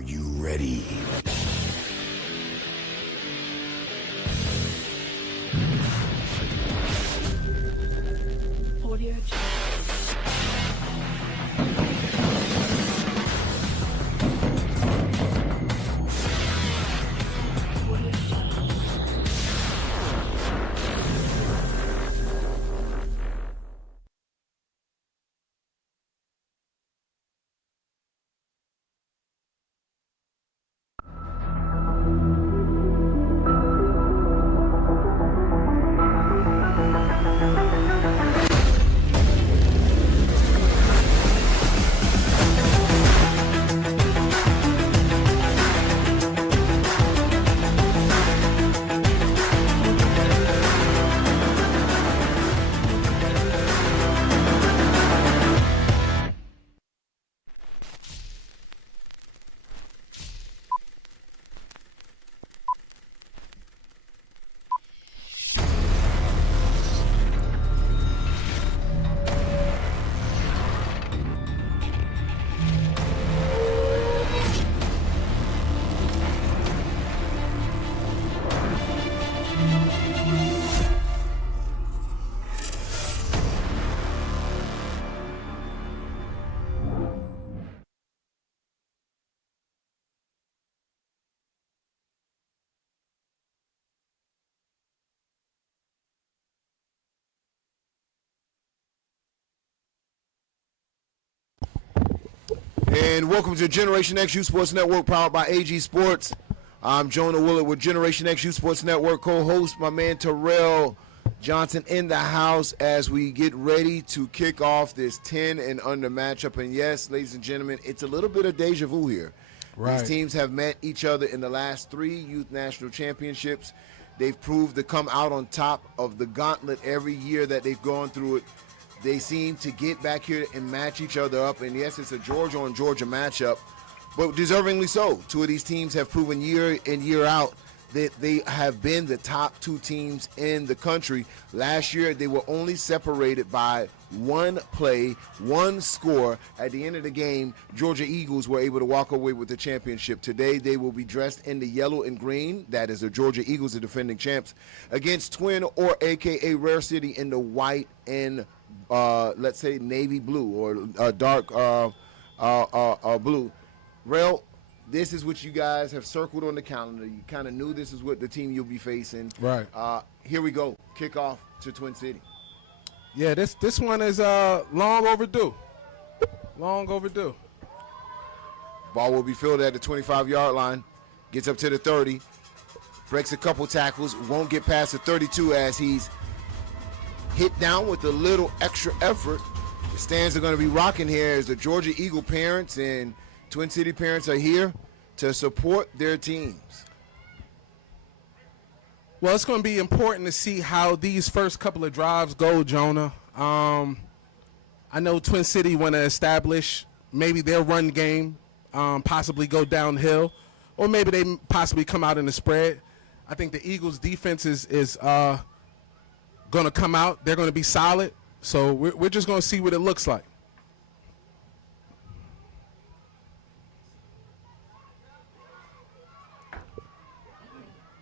Are you ready? Audio. And welcome to Generation X Youth Sports Network, powered by AG Sports. I'm Jonah Willett with Generation X Youth Sports Network co-host, my man Terrell Johnson in the house as we get ready to kick off this 10 and under matchup. And yes, ladies and gentlemen, it's a little bit of deja vu here. Right. These teams have met each other in the last 3 youth national championships. They've proved to come out on top of the gauntlet every year that they've gone through it. They seem to get back here and match each other up. And yes, it's a Georgia-on-Georgia matchup, but deservingly so. 2 of these teams have proven year in, year out that they have been the top 2 teams in the country. Last year, they were only separated by 1 play, 1 score. At the end of the game, Georgia Eagles were able to walk away with the championship. Today, they will be dressed in the yellow and green. That is the Georgia Eagles, the defending champs, against Twin, or a.k.a. Rare City, in the white and let's say navy blue or dark blue. Rel, this is what you guys have circled on the calendar. You kind of knew this is what the team you'll be facing. Right. Here we go. Kickoff to Twin City. Yeah, this one is long overdue. Long overdue. Ball will be fielded at the 25-yard line. Gets up to the 30. Breaks a couple tackles. Won't get past the 32 as he's hit down with a little extra effort. The stands are going to be rocking here as the Georgia Eagle parents and Twin City parents are here to support their teams. Well, it's going to be important to see how these first couple of drives go, Jonah. I know Twin City want to establish maybe their run game, possibly go downhill, or maybe they possibly come out in the spread. I think the Eagles' defense is going to come out. They're going to be solid. So we're just going to see what it looks like.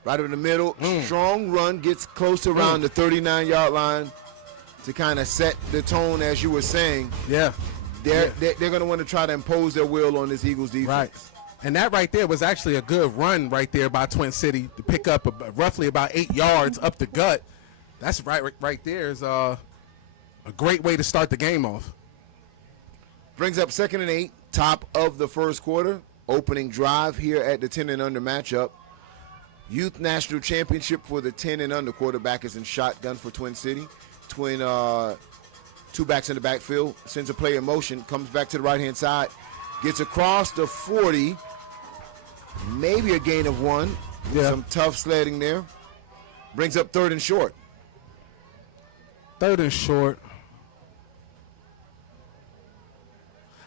Right in the middle, strong run, gets close around the 39-yard line to kind of set the tone, as you were saying. Yeah. They're going to want to try to impose their will on this Eagles defense. Right. And that right there was actually a good run right there by Twin City to pick up roughly about 8 yards up the gut. That's right there is a great way to start the game off. Brings up 2nd and 8, top of the first quarter. Opening drive here at the 10 and under matchup. Youth National Championship for the 10 and under. Quarterback is in shotgun for Twin City. Twin, 2 backs in the backfield. Sends a play in motion. Comes back to the right-hand side. Gets across the 40. Maybe a gain of 1. Yeah. Some tough sledding there. Brings up 3rd and short. 3rd and short.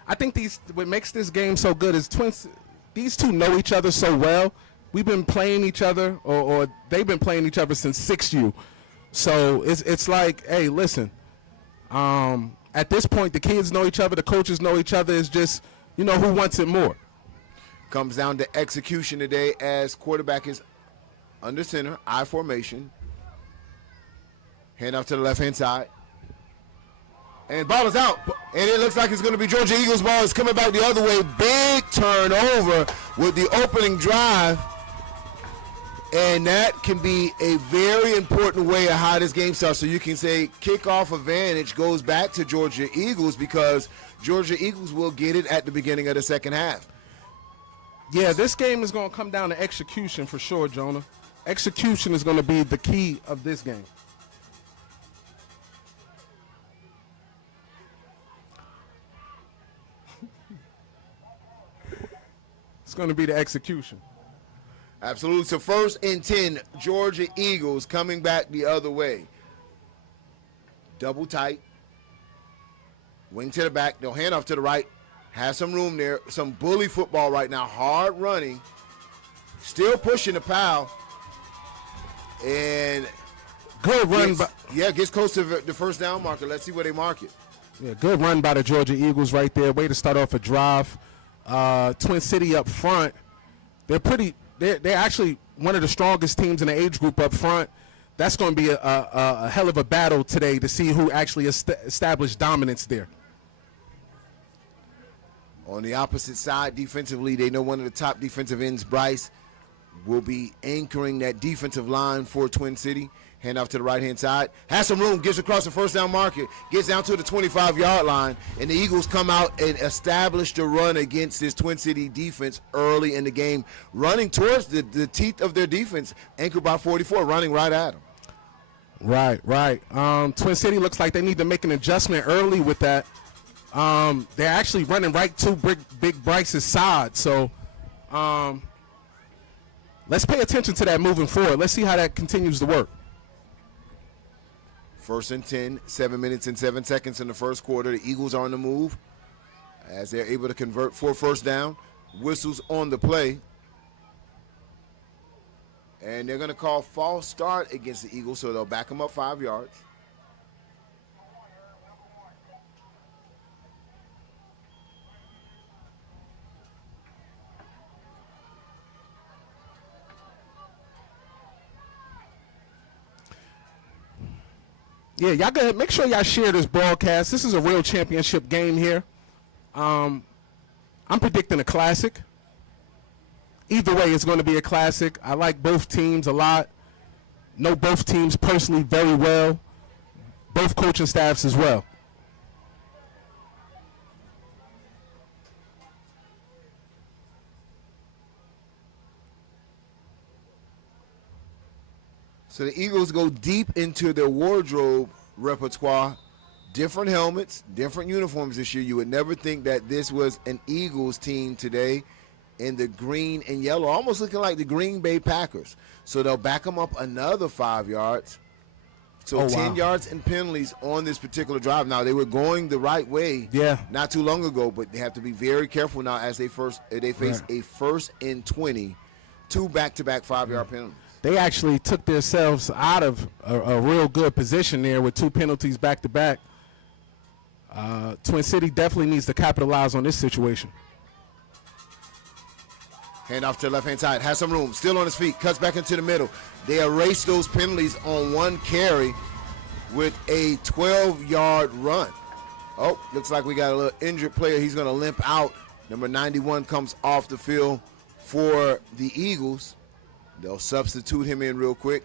I think what makes this game so good is these two know each other so well. We've been playing each other, or they've been playing each other since 6U. So it's like, hey, listen, at this point, the kids know each other, the coaches know each other. It's just, who wants it more. Comes down to execution today as quarterback is under center, I formation. Hand off to the left-hand side. And ball is out. And it looks like it's going to be Georgia Eagles ball. It's coming back the other way. Big turnover with the opening drive. And that can be a very important way of how this game starts. So you can say kickoff advantage goes back to Georgia Eagles because Georgia Eagles will get it at the beginning of the second half. Yeah, this game is going to come down to execution for sure, Jonah. Execution is going to be the key of this game. It's going to be the execution. Absolutely. So 1st and 10, Georgia Eagles coming back the other way. Double tight. Wing to the back. They'll hand off to the right. Have some room there. Some bully football right now. Hard running. Still pushing the pile. And good run. Gets close to the first down marker. Let's see where they mark it. Yeah, good run by the Georgia Eagles right there. Way to start off a drive. Twin City up front. They're actually one of the strongest teams in the age group up front. That's going to be a hell of a battle today to see who actually established dominance there. On the opposite side, defensively, they know one of the top defensive ends, Bryce, will be anchoring that defensive line for Twin City. Hand off to the right-hand side. Has some room, gets across the first down marker, gets down to the 25-yard line, and the Eagles come out and establish the run against this Twin City defense early in the game, running towards the teeth of their defense, anchored by 44, running right at them. Right. Twin City looks like they need to make an adjustment early with that. They're actually running right to Big Bryce's side. So let's pay attention to that moving forward. Let's see how that continues to work. 1st and 10, 7 minutes and 7 seconds in the first quarter. The Eagles are on the move as they're able to convert for first down. Whistles on the play. And they're going to call false start against the Eagles, so they'll back them up 5 yards. Yeah, y'all gotta make sure y'all share this broadcast. This is a real championship game here. I'm predicting a classic. Either way, it's going to be a classic. I like both teams a lot. Know both teams personally very well. Both coaching staffs as well. So the Eagles go deep into their wardrobe repertoire. Different helmets, different uniforms this year. You would never think that this was an Eagles team today in the green and yellow, almost looking like the Green Bay Packers. So they'll back them up another 5 yards. So 10 yards and penalties on this particular drive. Now, they were going the right way not too long ago, but they have to be very careful now as they face a 1st and 20, 2 back-to-back 5-yard penalties. They actually took themselves out of a real good position there with 2 penalties back-to-back. Twin City definitely needs to capitalize on this situation. Hand off to the left-hand side. Has some room. Still on his feet. Cuts back into the middle. They erase those penalties on 1 carry with a 12-yard run. Oh, looks like we got a little injured player. He's going to limp out. Number 91 comes off the field for the Eagles. They'll substitute him in real quick.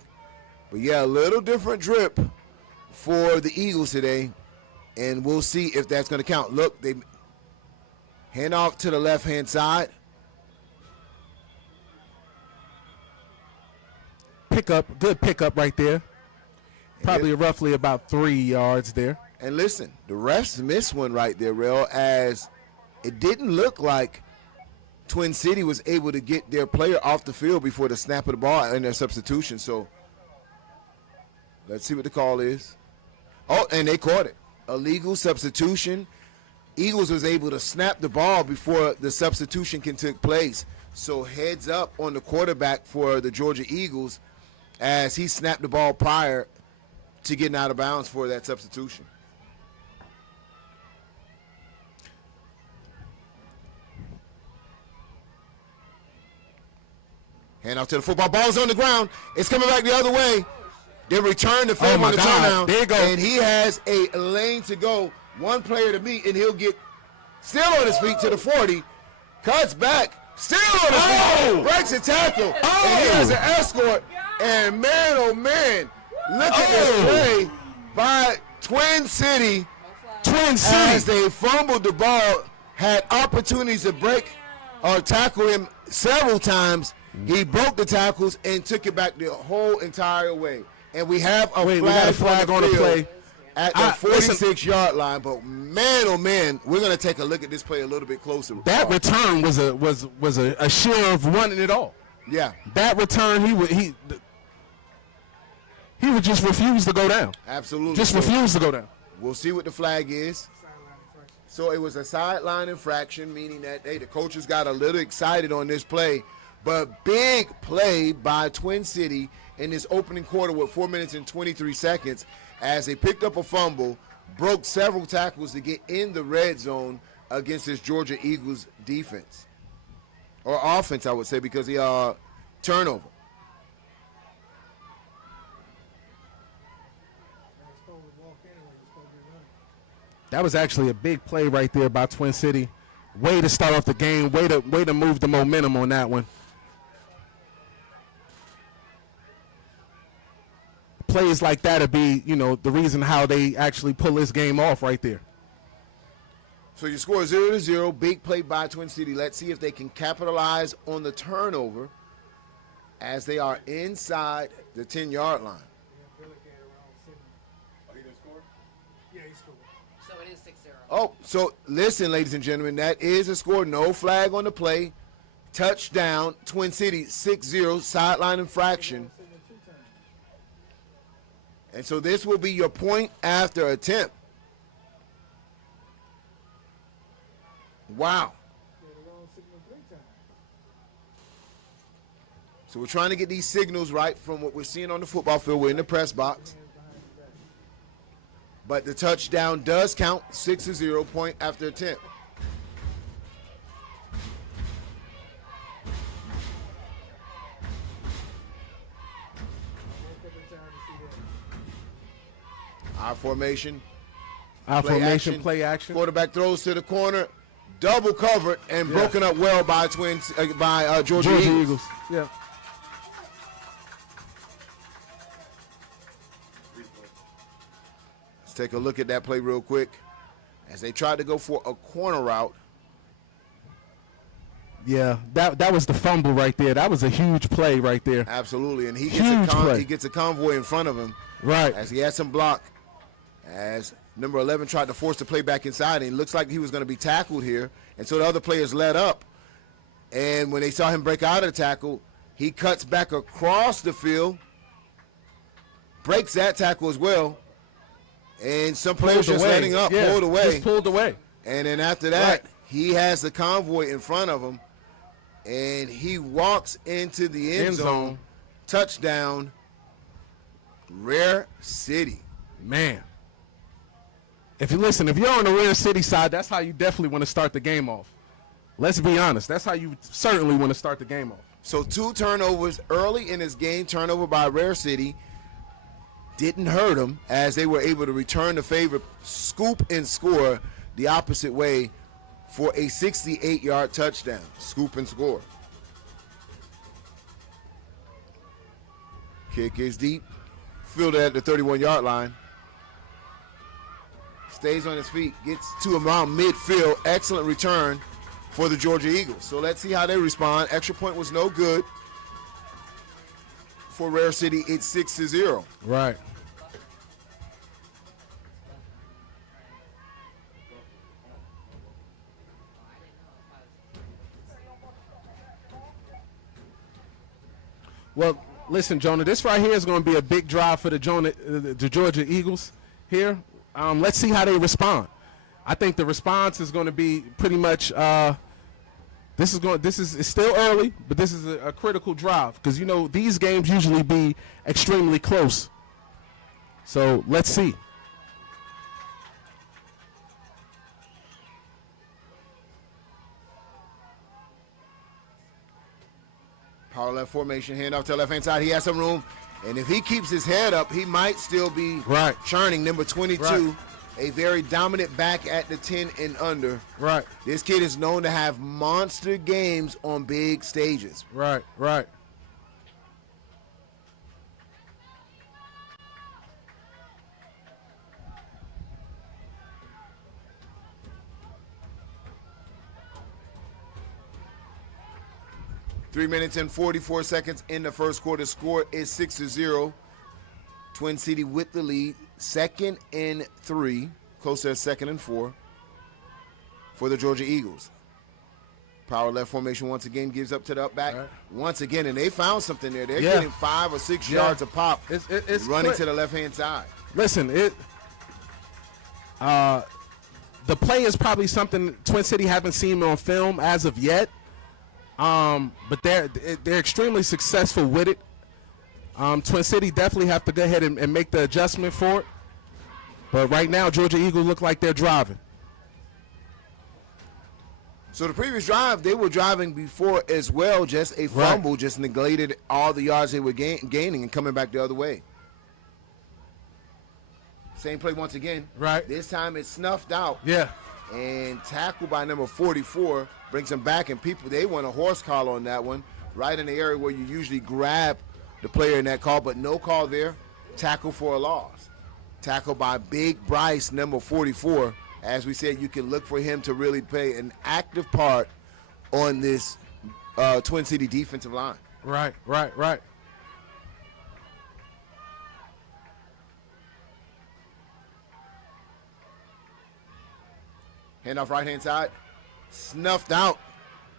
But, yeah, a little different drip for the Eagles today, and we'll see if that's going to count. Look, they hand off to the left-hand side. Good pickup right there. Probably roughly about 3 yards there. And listen, the refs missed one right there, Rel, as it didn't look like Twin City was able to get their player off the field before the snap of the ball and their substitution. So let's see what the call is. Oh, and they caught it. Illegal substitution. Eagles was able to snap the ball before the substitution can take place. So heads up on the quarterback for the Georgia Eagles as he snapped the ball prior to getting out of bounds for that substitution. Hand off to the football. Ball's on the ground. It's coming back the other way. They return the favor on the turnout. There you go. And he has a lane to go. One player to beat, and he'll get still on his feet to the 40. Cuts back. Still on his feet. Breaks a tackle. And he has an escort. And man, oh man, look at this play by Twin City. As they fumbled the ball, had opportunities to break or tackle him several times. He broke the tackles and took it back the whole entire way. And we have a flag on the play at the 46-yard line. But man, oh man, we're going to take a look at this play a little bit closer. That return was a share of running it all. Yeah. That return, he would just refuse to go down. Absolutely. Just refuse to go down. We'll see what the flag is. So it was a sideline infraction, meaning that, hey, the coaches got a little excited on this play. But big play by Twin City in this opening quarter with 4 minutes and 23 seconds as they picked up a fumble, broke several tackles to get in the red zone against this Georgia Eagles defense. Or offense, I would say, because the turnover. That was actually a big play right there by Twin City. Way to start off the game. Way to move the momentum on that one. Plays like that would be, the reason how they actually pull this game off right there. So you score 0-0. Big play by Twin City. Let's see if they can capitalize on the turnover as they are inside the 10-yard line. Oh, so listen, ladies and gentlemen, that is a score. No flag on the play. Touchdown, Twin City, 6-0, sideline infraction. And so this will be your point after attempt. Wow. So we're trying to get these signals right from what we're seeing on the football field. We're in the press box. But the touchdown does count, 6-0, point after attempt. Our formation. Play action. Quarterback throws to the corner, double covered and broken up well by Georgia Eagles. Yeah. Take a look at that play real quick as they tried to go for a corner route. Yeah, that was the fumble right there. That was a huge play right there. Absolutely, and he gets a convoy in front of him. Right. As he had some block. As number 11 tried to force the play back inside, and it looks like he was going to be tackled here. And so the other players let up. And when they saw him break out of the tackle, he cuts back across the field, breaks that tackle as well. And some players just letting up, pulled away. Just pulled away. And then after that, he has the convoy in front of him, and he walks into the end zone. Touchdown, Rare City. Man. If you're on the Rare City side, that's how you definitely want to start the game off. Let's be honest. That's how you certainly want to start the game off. So 2 turnovers early in this game, turnover by Rare City. Didn't hurt them as they were able to return the favor, scoop and score the opposite way for a 68-yard touchdown. Scoop and score. Kick is deep. Fielded at the 31-yard line. Stays on his feet. Gets to around midfield. Excellent return for the Georgia Eagles. So let's see how they respond. Extra point was no good. For Rare City, it's 6-0. Right. Well, listen, Jonah, this right here is going to be a big drive for the Georgia Eagles here. Let's see how they respond. I think the response is going to be pretty much it's still early, but this is a critical drive because, these games usually be extremely close. So let's see. Power left formation, hand off to the left-hand side. He has some room. And if he keeps his head up, he might still be churning. Number 22, a very dominant back at the 10 and under. Right. This kid is known to have monster games on big stages. Right, right. 3 minutes and 44 seconds in the first quarter. Score is 6-0. Twin City with the lead. 2nd and 3. Close to 2nd and 4 for the Georgia Eagles. Power left formation once again gives up to the up back. Right. Once again, and they found something there. They're getting 5 or 6 yards a pop. It's running quick. to the left-hand side. Listen, the play is probably something Twin City haven't seen on film as of yet. But they're extremely successful with it. Twin City definitely have to go ahead and make the adjustment for it. But right now, Georgia Eagles look like they're driving. So the previous drive, they were driving before as well. Just a fumble, just neglected all the yards they were gaining and coming back the other way. Same play once again. Right. This time it's snuffed out. Yeah. And tackled by number 44 brings them back, and people, they want a horse collar on that one, right in the area where you usually grab the player in that call, but no call there. Tackle for a loss. Tackle by Big Bryce, number 44. As we said, you can look for him to really play an active part on this Twin City defensive line. Right, right, right. Handoff right-hand side. Snuffed out.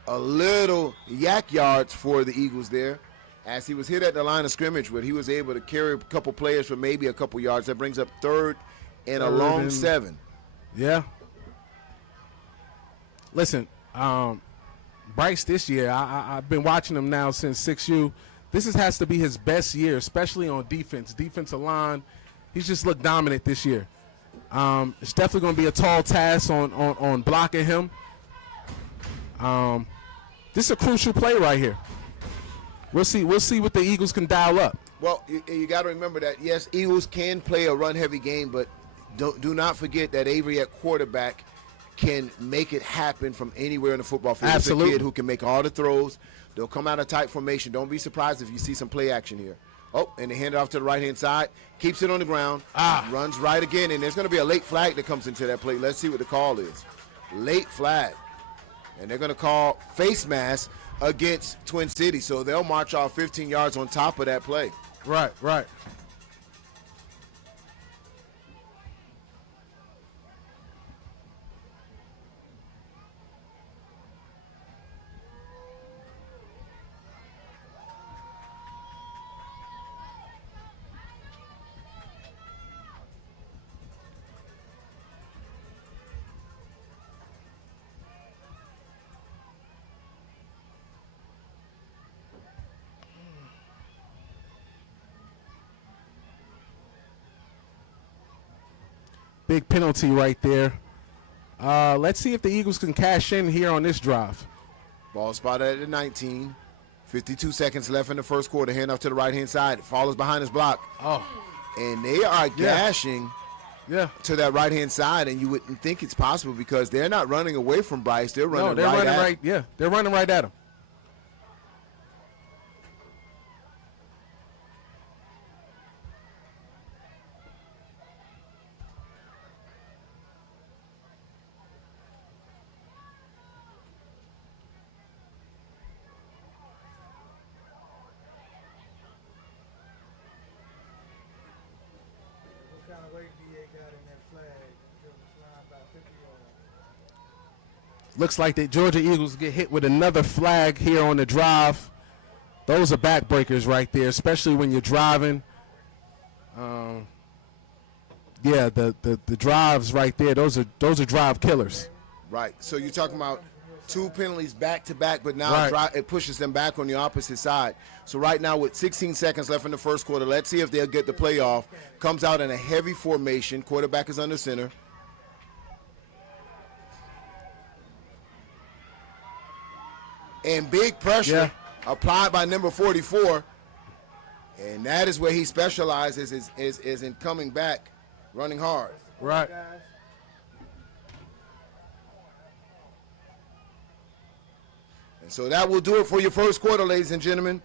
A little yak yards for the Eagles there. As he was hit at the line of scrimmage, but he was able to carry a couple players for maybe a couple yards. That brings up 3rd and a long 7. Yeah. Listen, Bryce this year, I've been watching him now since 6U. This has to be his best year, especially on defense. Defensive line, he's just looked dominant this year. It's definitely going to be a tall task on blocking him. This is a crucial play right here. We'll see what the Eagles can dial up. Well, you got to remember that, yes, Eagles can play a run-heavy game, but do not forget that Avery at quarterback can make it happen from anywhere in the football field. Absolutely. It's a kid who can make all the throws. They'll come out of tight formation. Don't be surprised if you see some play action here. Oh, and they hand it off to the right-hand side. Keeps it on the ground. Runs right again, and there's going to be a late flag that comes into that play. Let's see what the call is. Late flag. And they're going to call face mask against Twin City, so they'll march off 15 yards on top of that play. Right, right. Big penalty right there. Let's see if the Eagles can cash in here on this drive. Ball spotted at the 19. 52 seconds left in the first quarter. Hand off to the right-hand side. Follows behind his block. Oh. And they are gashing to that right-hand side, and you wouldn't think it's possible because they're not running away from Bryce. They're running they're running right at him. Looks like the Georgia Eagles get hit with another flag here on the drive. Those are backbreakers right there, especially when you're driving. The drives right there, those are drive killers. Right. So you're talking about 2 penalties back to back, but now it pushes them back on the opposite side. So right now with 16 seconds left in the first quarter, let's see if they'll get the play off. Comes out in a heavy formation. Quarterback is under center. And big pressure applied by number 44. And that is where he specializes is in coming back, running hard. Right. And so that will do it for your first quarter, ladies and gentlemen.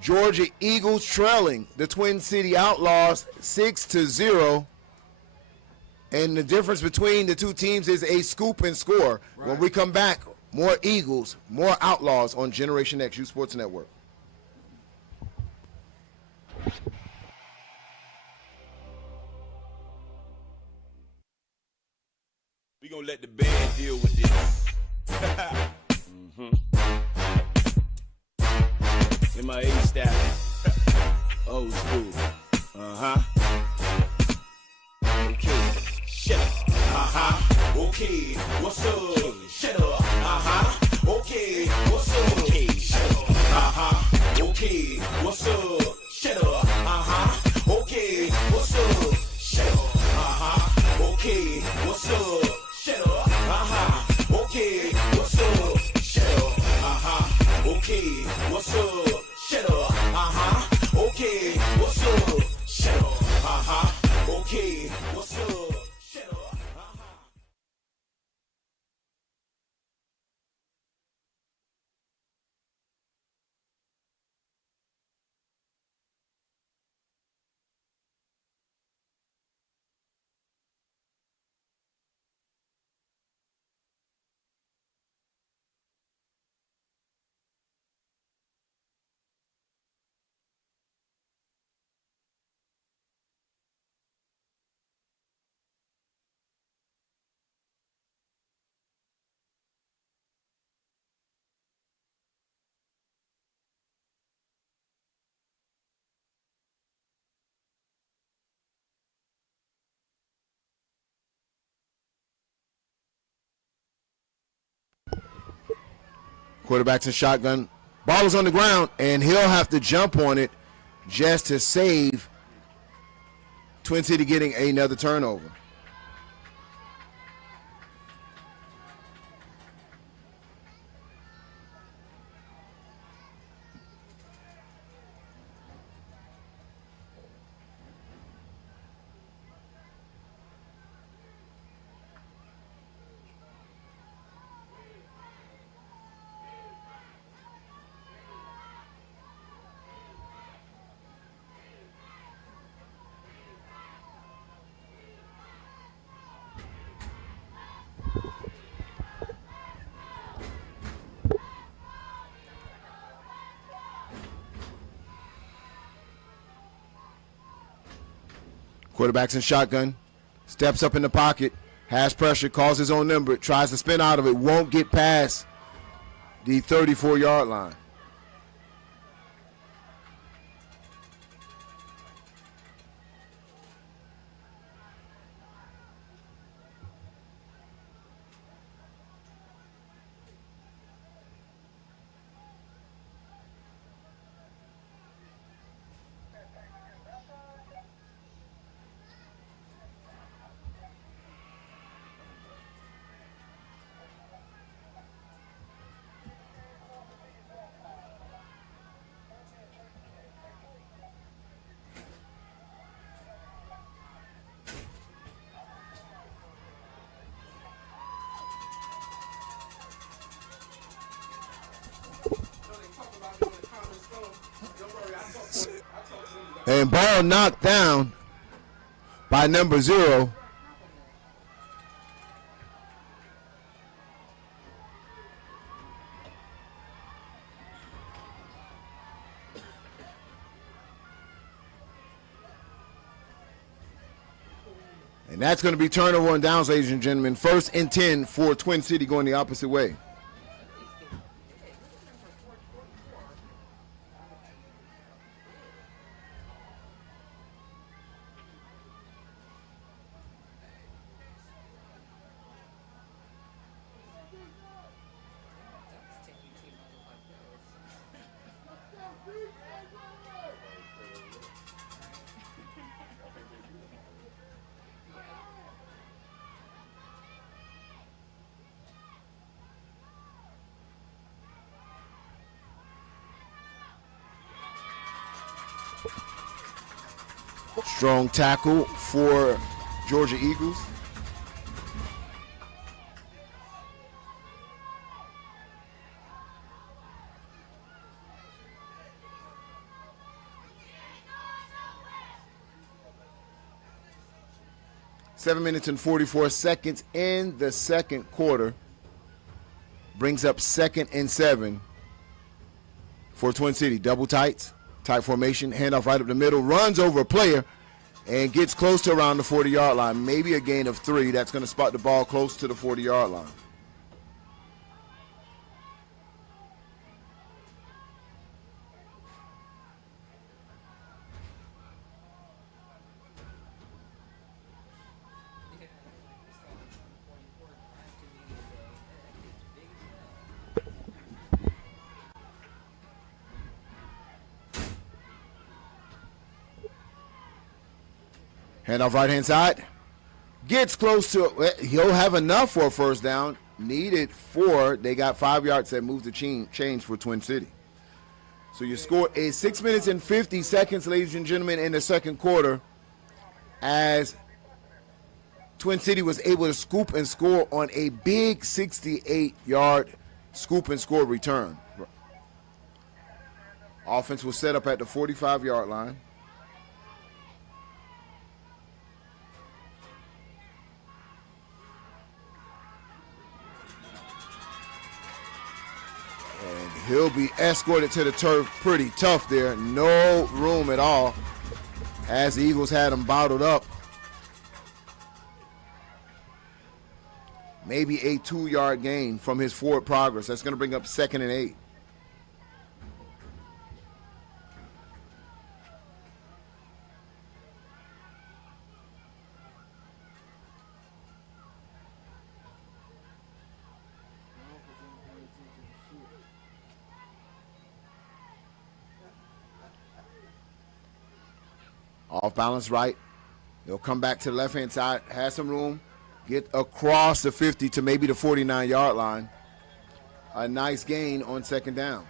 Georgia Eagles trailing the Twin City Outlaws 6-0. And the difference between the two teams is a scoop and score. Right. When we come back, more Eagles, more Outlaws on Generation X, Youth Sports Network. We gonna let the band deal with this. In my A style. Old school. Okay. Shut up. Okay. What's up? Shut up. Okay. What's up? Okay. Shut up. Okay. What's up? Shut up. Okay. What's up? Shut up. Okay. What's up? Shut up. Okay. What's up? Shut up. Okay. What's up? Shut up. Okay. What's up? Shut up. Okay. What's up? Shut up. Quarterback's in shotgun. Ball is on the ground, and he'll have to jump on it just to save Twin City getting another turnover. Quarterback's in shotgun, steps up in the pocket, has pressure, calls his own number, tries to spin out of it, won't get past the 34-yard line. And ball knocked down by number 0. And that's going to be turnover and downs, ladies and gentlemen. 1st and 10 for Twin City going the opposite way. Strong tackle for Georgia Eagles. Seven minutes and 44 seconds in the second quarter. Brings up 2nd and 7 for Twin City. Double tight formation, handoff right up the middle, runs over a player and gets close to around the 40-yard line. Maybe a gain of 3. That's going to spot the ball close to the 40-yard line. Handoff right-hand side. Gets close to it. He'll have enough for a first down. Needed 4. They got 5 yards that moved the change for Twin City. So you scored a 6 minutes and 50 seconds, ladies and gentlemen, in the second quarter as Twin City was able to scoop and score on a big 68-yard scoop and score return. Offense was set up at the 45-yard line. He'll be escorted to the turf pretty tough there. No room at all as the Eagles had him bottled up. Maybe a 2-yard gain from his forward progress. That's going to bring up 2nd and 8. Off balance right. He'll come back to the left-hand side, has some room, get across the 50 to maybe the 49-yard line. A nice gain on 2nd down.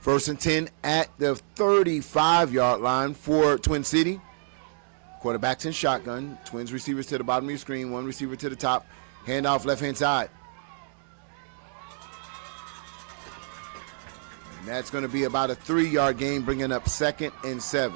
First and 10 at the 35-yard line for Twin City. Quarterback's in shotgun. Twins receivers to the bottom of your screen. One receiver to the top. Handoff left-hand side. And that's going to be about a 3-yard gain, bringing up 2nd and 7.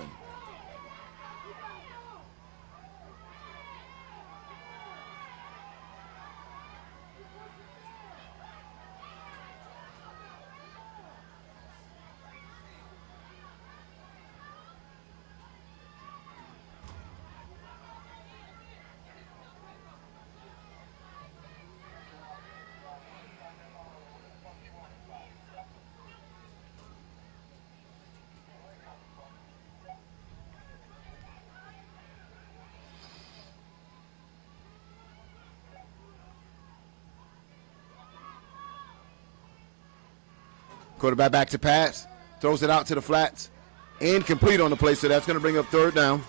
Quarterback back to pass, throws it out to the flats, incomplete on the play, so that's going to bring up 3rd down.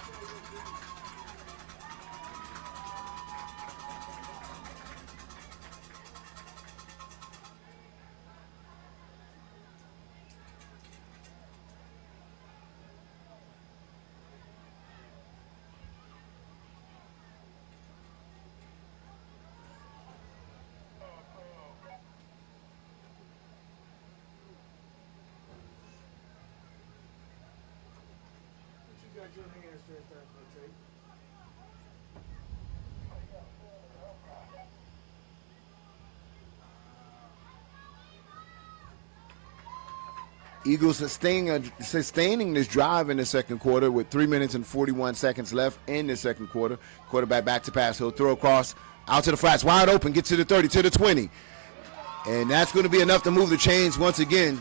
Eagles sustaining this drive in the second quarter with 3 minutes and 41 seconds left in the second quarter. Quarterback back to pass. He'll throw across out to the flats. Wide open. Gets to the 30, to the 20. And that's going to be enough to move the chains once again.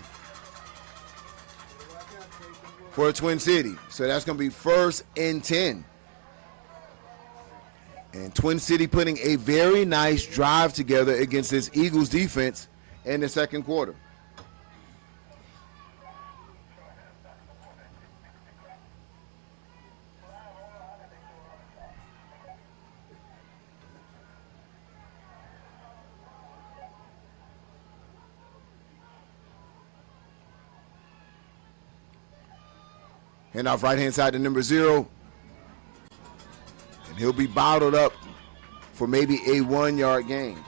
for Twin City. So that's going to be 1st and 10. And Twin City putting a very nice drive together against this Eagles defense in the second quarter. Hand off right-hand side to number 0. And he'll be bottled up for maybe a 1-yard gain.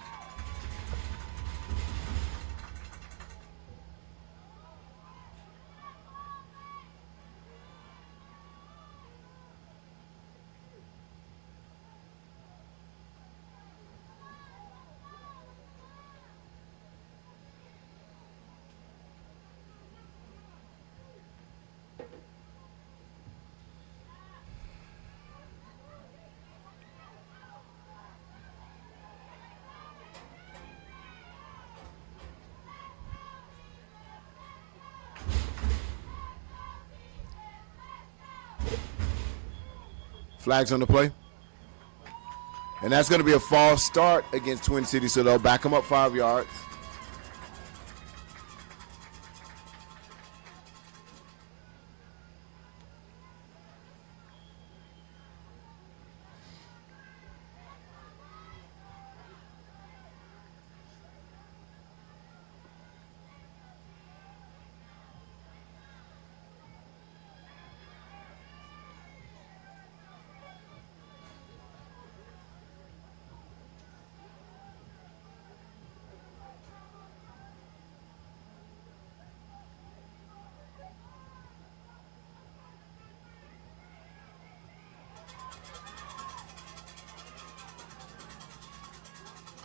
Flags on the play. And that's going to be a false start against Twin City, so they'll back them up 5 yards.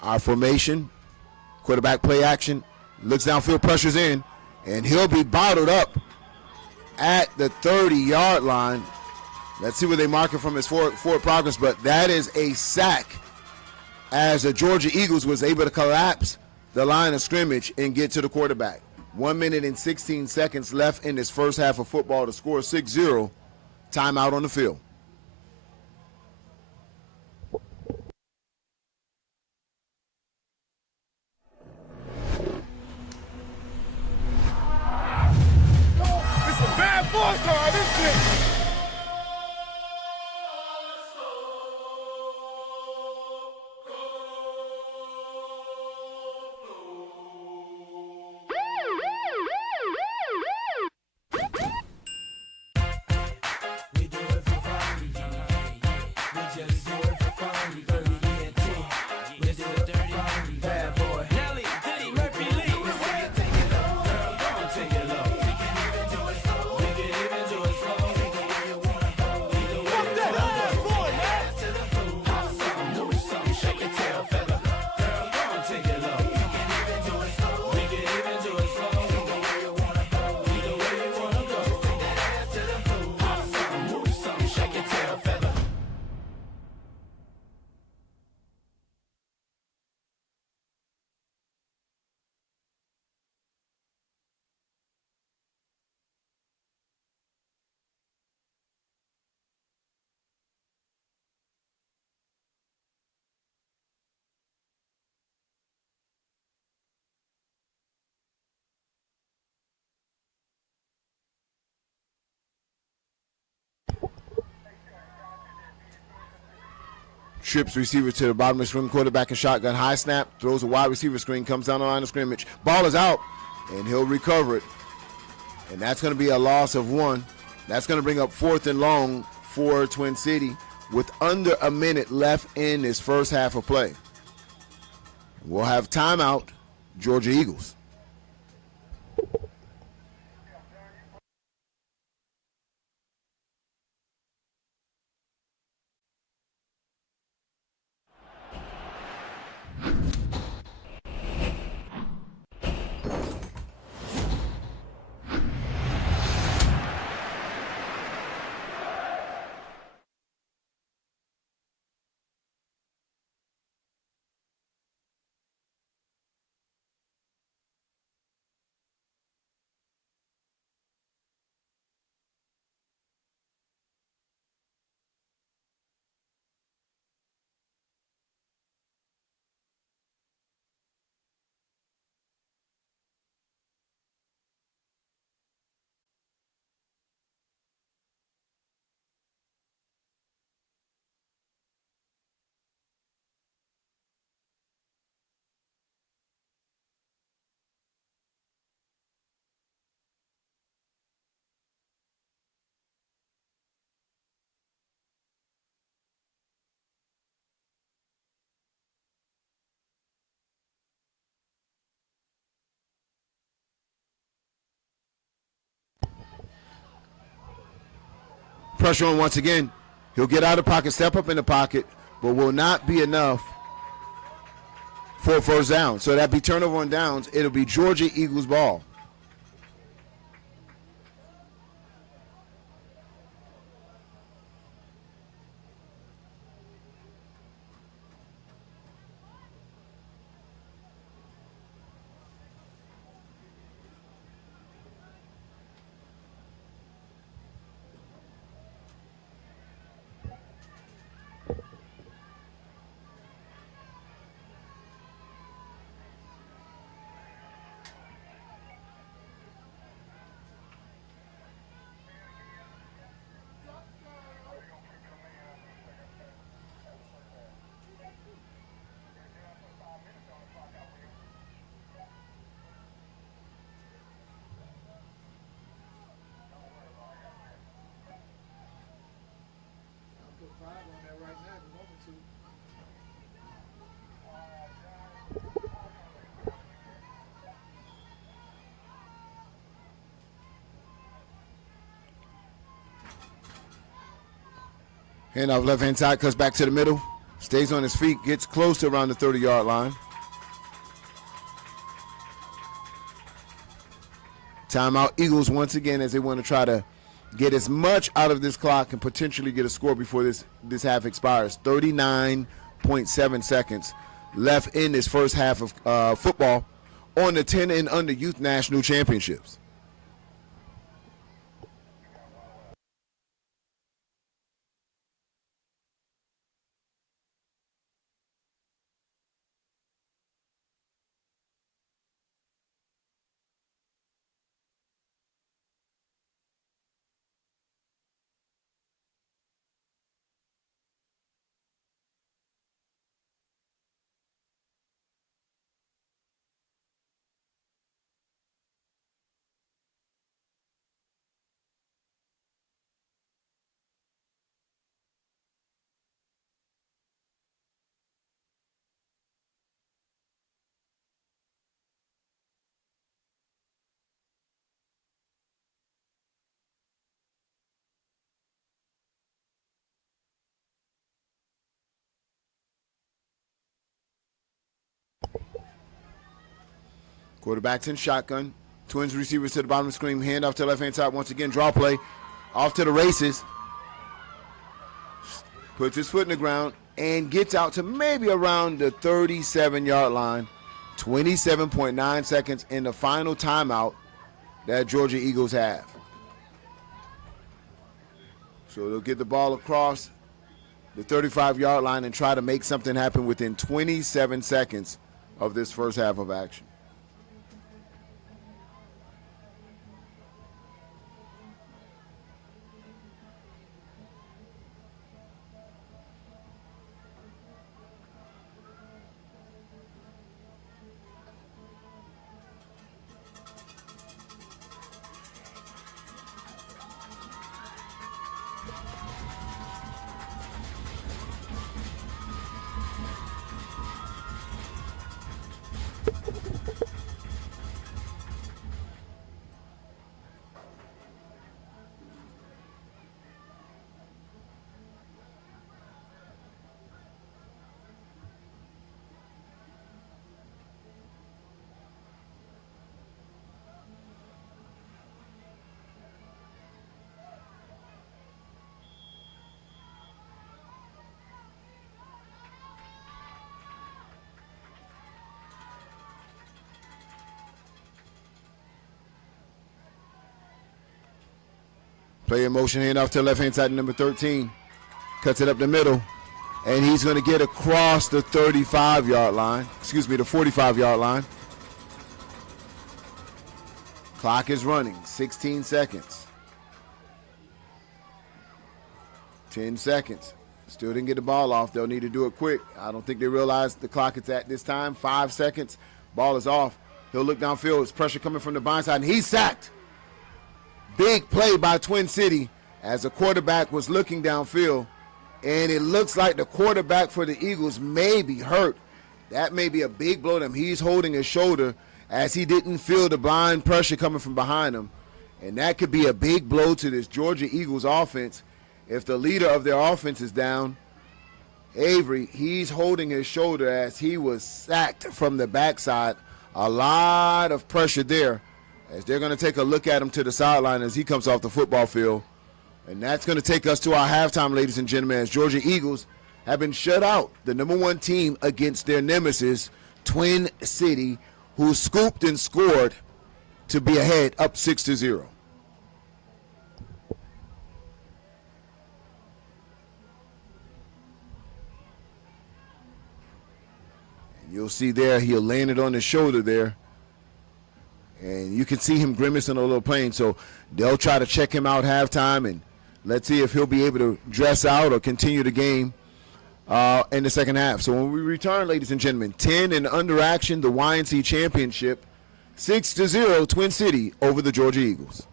Our formation, quarterback play action, looks downfield, pressures in, and he'll be bottled up at the 30-yard line. Let's see where they mark it from his forward progress, but that is a sack as the Georgia Eagles was able to collapse the line of scrimmage and get to the quarterback. 1 minute and 16 seconds left in this first half of football to score 6-0. Timeout on the field. Trips receiver to the bottom of the screen, quarterback and shotgun, high snap, throws a wide receiver screen, comes down the line of scrimmage. Ball is out, and he'll recover it. And that's going to be a loss of 1. That's going to bring up 4th and long for Twin City with under a minute left in this first half of play. We'll have timeout, Georgia Eagles. Pressure on once again. He'll get out of the pocket, step up in the pocket, but will not be enough for a first down. So that'd be turnover on downs. It'll be Georgia Eagles ball. Handoff left-hand side, cuts back to the middle, stays on his feet, gets close to around the 30-yard line. Timeout Eagles once again as they want to try to get as much out of this clock and potentially get a score before this half expires. 39.7 seconds left in this first half of football on the 10 and under youth national championships. Quarterback's in shotgun. Twins receivers to the bottom of the screen. Hand off to the left-hand side. Once again, draw play. Off to the races. Puts his foot in the ground and gets out to maybe around the 37-yard line. 27.9 seconds in the final timeout that Georgia Eagles have. So they'll get the ball across the 35-yard line and try to make something happen within 27 seconds of this first half of action. Play in motion, hand off to the left-hand side, number 13. Cuts it up the middle, and he's going to get across the 35-yard line. Excuse me, the 45-yard line. Clock is running, 16 seconds. 10 seconds. Still didn't get the ball off. They'll need to do it quick. I don't think they realize the clock is at this time. 5 seconds. Ball is off. He'll look downfield. There's pressure coming from the blind side, and he's sacked. Big play by Twin City as the quarterback was looking downfield, and it looks like the quarterback for the Eagles may be hurt. That may be a big blow to him. He's holding his shoulder as he didn't feel the blind pressure coming from behind him, and that could be a big blow to this Georgia Eagles offense if the leader of their offense is down, Avery, he's holding his shoulder as he was sacked from the backside. A lot of pressure there as they're going to take a look at him to the sideline as he comes off the football field. And that's going to take us to our halftime, ladies and gentlemen, as Georgia Eagles have been shut out, the number one team against their nemesis, Twin City, who scooped and scored to be ahead up 6-0. You'll see there, he'll land it on his shoulder there. And you can see him grimacing a little pain. So they'll try to check him out halftime, and let's see if he'll be able to dress out or continue the game in the second half. So when we return, ladies and gentlemen, 10 and under action, the YNC Championship, 6-0 Twin City over the Georgia Eagles.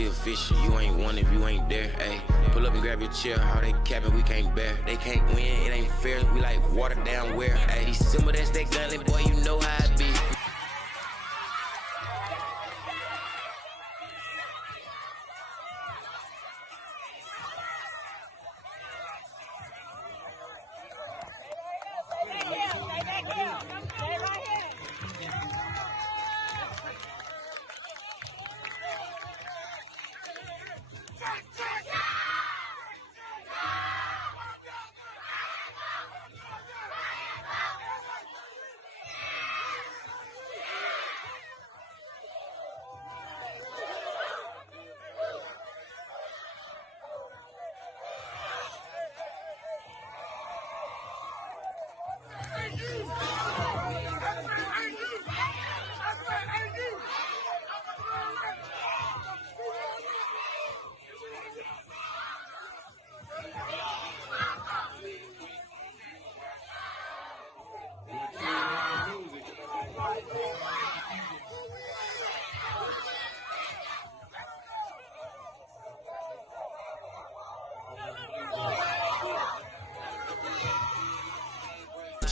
Official, you ain't one if you ain't there. Ayy, pull up and grab your chair. How they capping, we can't bear. They can't win, it ain't fair. We like water down where. Ayy, December, that's that gun, boy, you know how it be.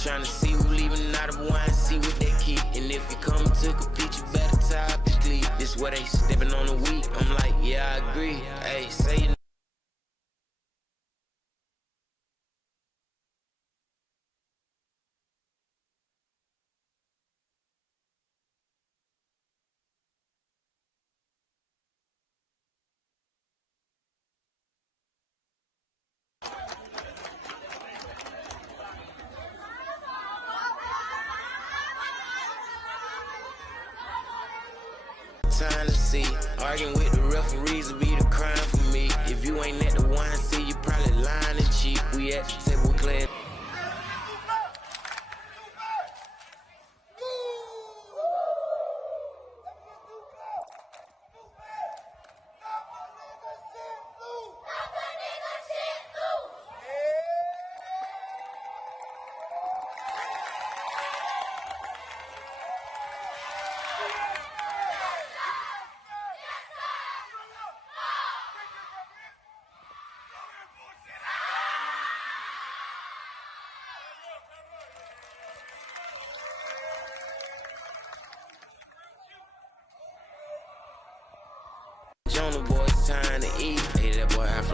Trying to see who leaving out of wine, see what they keep. And if you come to compete, you better tie up your cleat. This where they stepping on the week. I'm like, yeah, I agree. Hey, say you time to see. Arguing with the referees will be the crime for me. If you ain't at the wine, see you probably lying and cheap. We at the table class.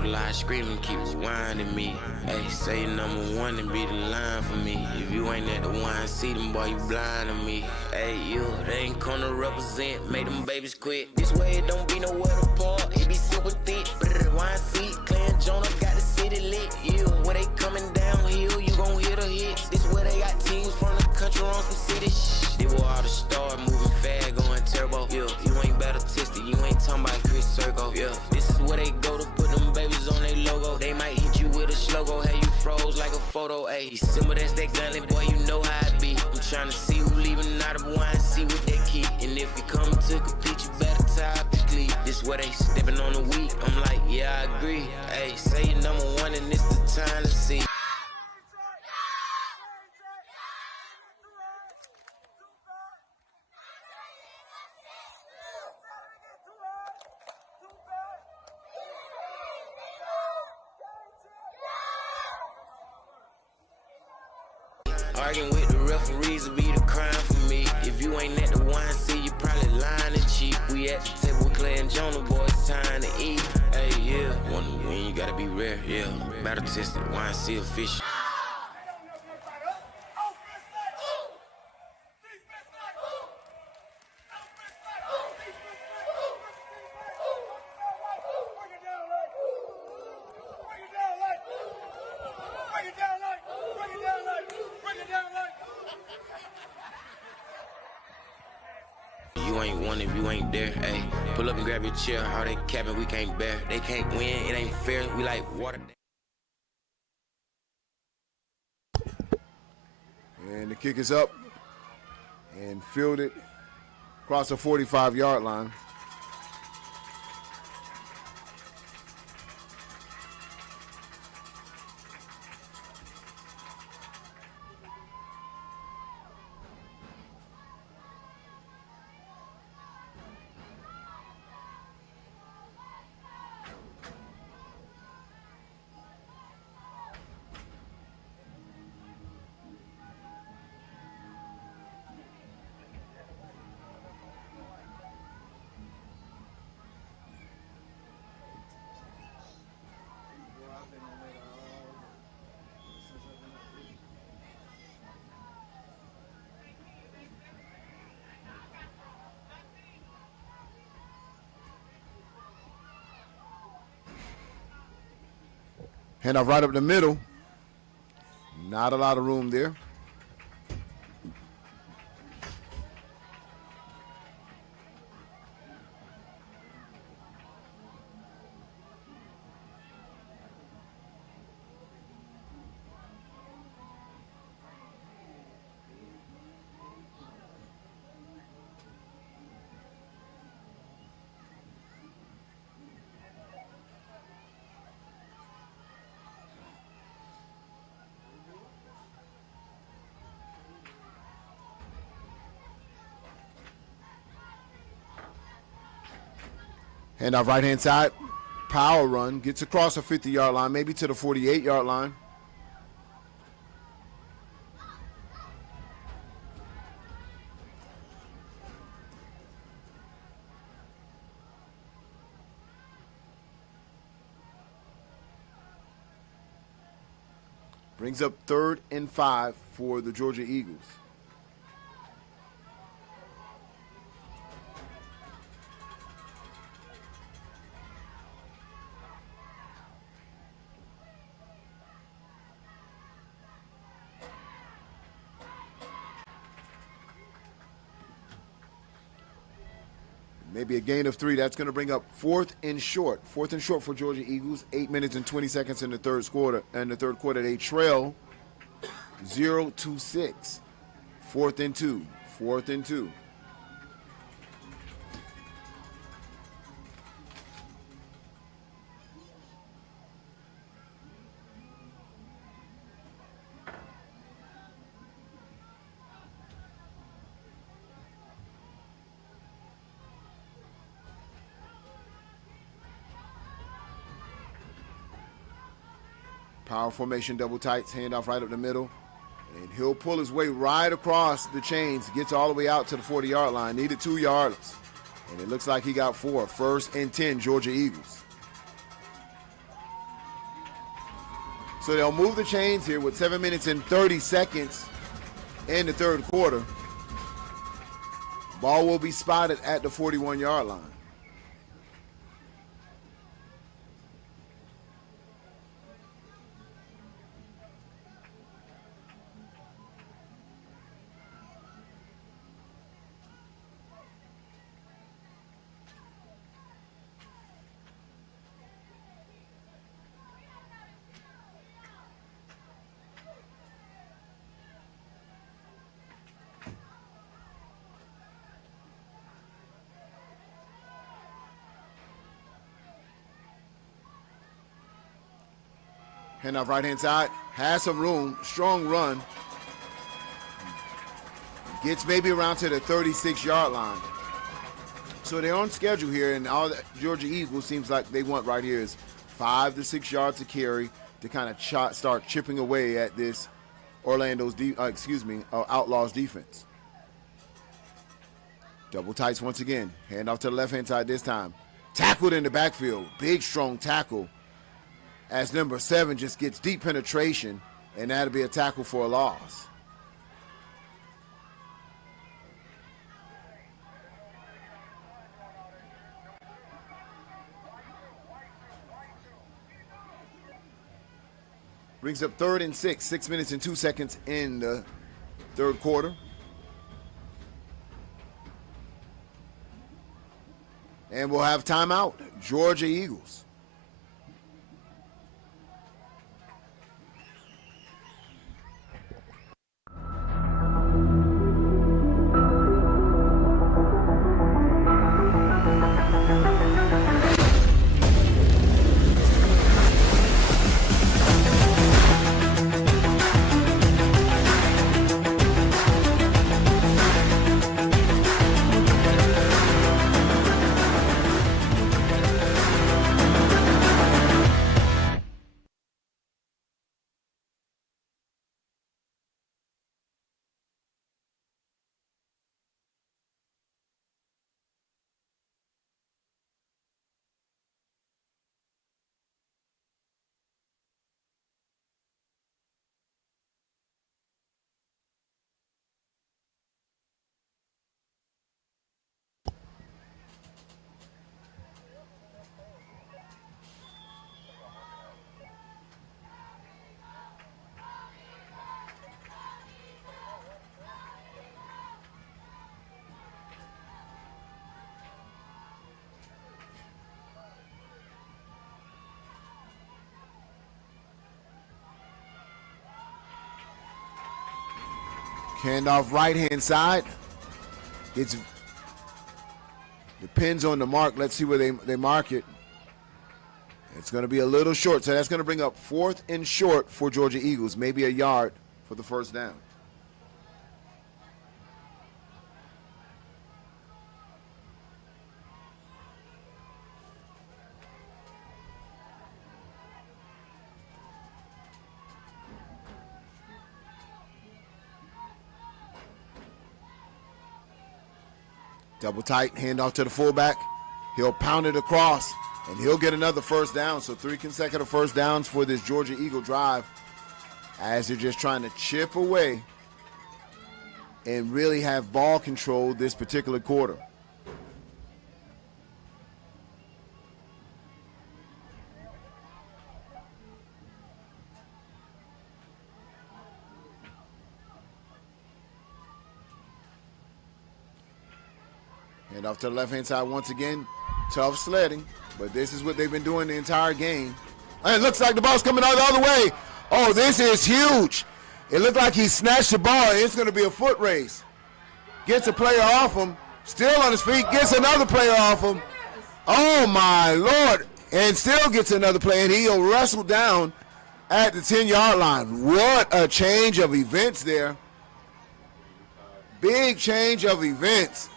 the line screaming, keep rewinding me. Hey, say you're number one and be the line for me. If you ain't at the wine, see them, boy, you blind to me. Hey, you, they ain't come to represent, make them babies quit. This way it don't be nowhere to park, it be super thick. Wine seat, Clan Jonah got the city lit. Yeah, where they coming downhill, you gon' hit a hit. This where they got teams from the country on some city shit. They were all the stars moving fast, going turbo. Yeah, you ain't battle tested, you ain't talking about Chris Circle. Yeah, this is where they go to put them babies on their logo. They might hit you with a slogan, hey, you froze like a photo. Hey, December, that's that gunlet, boy, you know how it be. I'm trying to see who leaving out of wine, see what they keep. And if you come to compete, you better tie up your cleat. This where they stepping on the week, I'm like, yeah, I agree. Hey, say you're number one and it's the time to see. Arguing with the referees will be the crime for me. If you ain't at the wine, see you probably lying and cheap. We at the table with Clay and Jonah, boy, it's time to eat. Hey, yeah, wanna win, you gotta be rare, yeah. Battle tested, wine seal fish. You ain't one if you ain't there, ayy. Pull up and grab your chair, how they capping, we can't bear. They can't win, it ain't fair, we like water. And the kick is up and fielded across the 45-yard line. Handoff right up the middle. Not a lot of room there. Handoff right-hand side, power run, gets across the 50-yard line, maybe to the 48-yard line. Brings up 3rd and 5 for the Georgia Eagles. Maybe a gain of 3. That's going to bring up 4th and short. 4th and short for Georgia Eagles. 8 minutes and 20 seconds in the third quarter. They trail 0-6. 4th and 2. 4th and 2. Power formation, double tights, handoff right up the middle. And he'll pull his way right across the chains, gets all the way out to the 40-yard line. Needed 2 yards. And it looks like he got 4. 1st and 10, Georgia Eagles. So they'll move the chains here with 7 minutes and 30 seconds in the third quarter. Ball will be spotted at the 41-yard line. Handoff right-hand side, has some room, strong run. Gets maybe around to the 36-yard line. So they're on schedule here, and all the Georgia Eagles seems like they want right here is 5 to 6 yards to carry to kind of start chipping away at this Outlaws defense. Double tights once again. Handoff to the left-hand side this time. Tackled in the backfield. Big, strong tackle. As number 7 just gets deep penetration, and that'll be a tackle for a loss. Brings up 3rd and 6, 6 minutes and 2 seconds in the third quarter. And we'll have timeout, Georgia Eagles. Handoff right-hand side. Depends on the mark. Let's see where they mark it. It's going to be a little short, so that's going to bring up 4th and short for Georgia Eagles, maybe a yard for the first down. Double tight, handoff to the fullback. He'll pound it across, and he'll get another first down. So 3 consecutive first downs for this Georgia Eagle drive as they're just trying to chip away and really have ball control this particular quarter. And off to the left-hand side once again. Tough sledding, but this is what they've been doing the entire game. And it looks like the ball's coming out the other way. Oh, this is huge. It looked like he snatched the ball. It's going to be a foot race. Gets a player off him. Still on his feet. Gets another player off him. Oh, my Lord. And still gets another player. And he'll wrestle down at the 10-yard line. What a change of events there. Big change of events.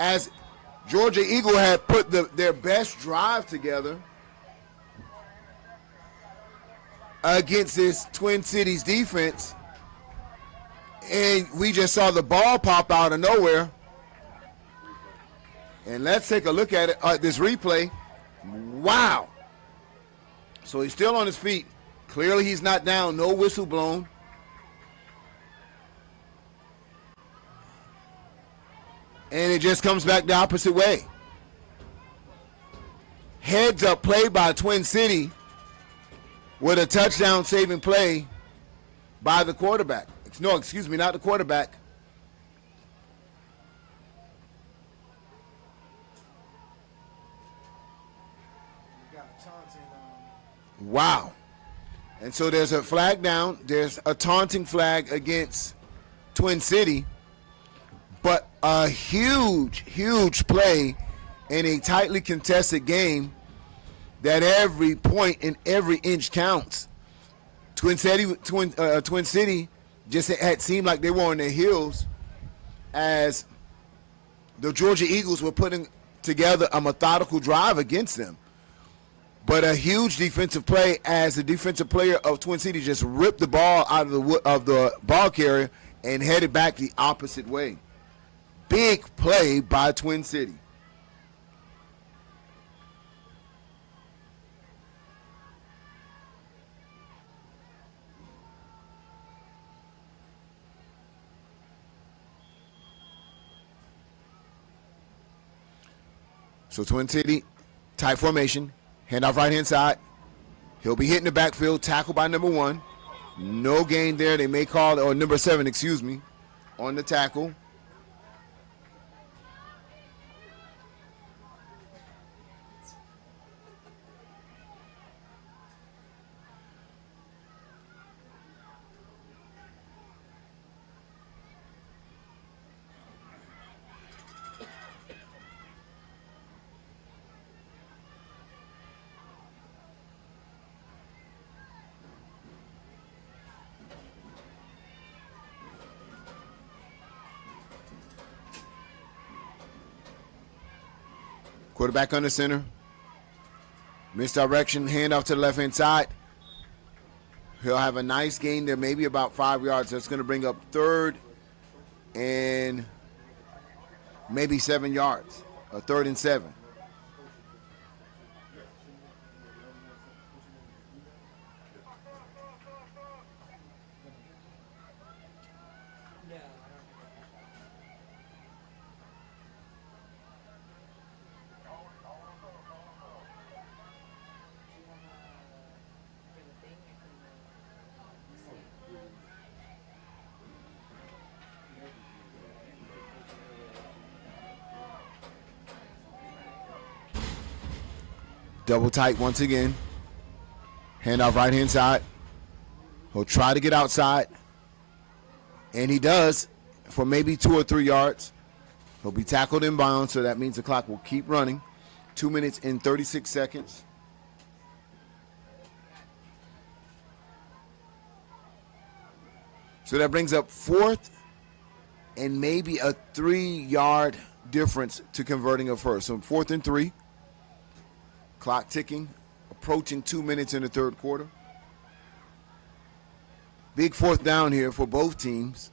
As Georgia Eagle had put their best drive together against this Twin Cities defense, and we just saw the ball pop out of nowhere. And let's take a look at it, this replay. Wow. So he's still on his feet. Clearly he's not down. No whistle blown. And it just comes back the opposite way. Heads up play by Twin City with a touchdown saving play by the quarterback. No, excuse me, not the quarterback. Wow. And so there's a flag down. There's a taunting flag against Twin City. But a huge, huge play in a tightly contested game that every point and every inch counts. Twin City just had seemed like they were on their heels as the Georgia Eagles were putting together a methodical drive against them. But a huge defensive play as the defensive player of Twin City just ripped the ball out of the ball carrier and headed back the opposite way. Big play by Twin City. So Twin City, tight formation, handoff right-hand side. He'll be hitting the backfield, tackle by number 1. No gain there. They may call, or number 7, excuse me, on the tackle. Quarterback under center. Misdirection, handoff to the left-hand side. He'll have a nice gain there, maybe about 5 yards. That's going to bring up 3rd and maybe 7 yards. 3rd and 7. Double tight once again. Handoff right-hand side. He'll try to get outside. And he does for maybe 2 or 3 yards. He'll be tackled in bounds, so that means the clock will keep running. 2 minutes and 36 seconds. So that brings up 4th and maybe a 3-yard difference to converting a first. So 4th and 3. Clock ticking, approaching 2 minutes in the 3rd quarter. Big 4th down here for both teams.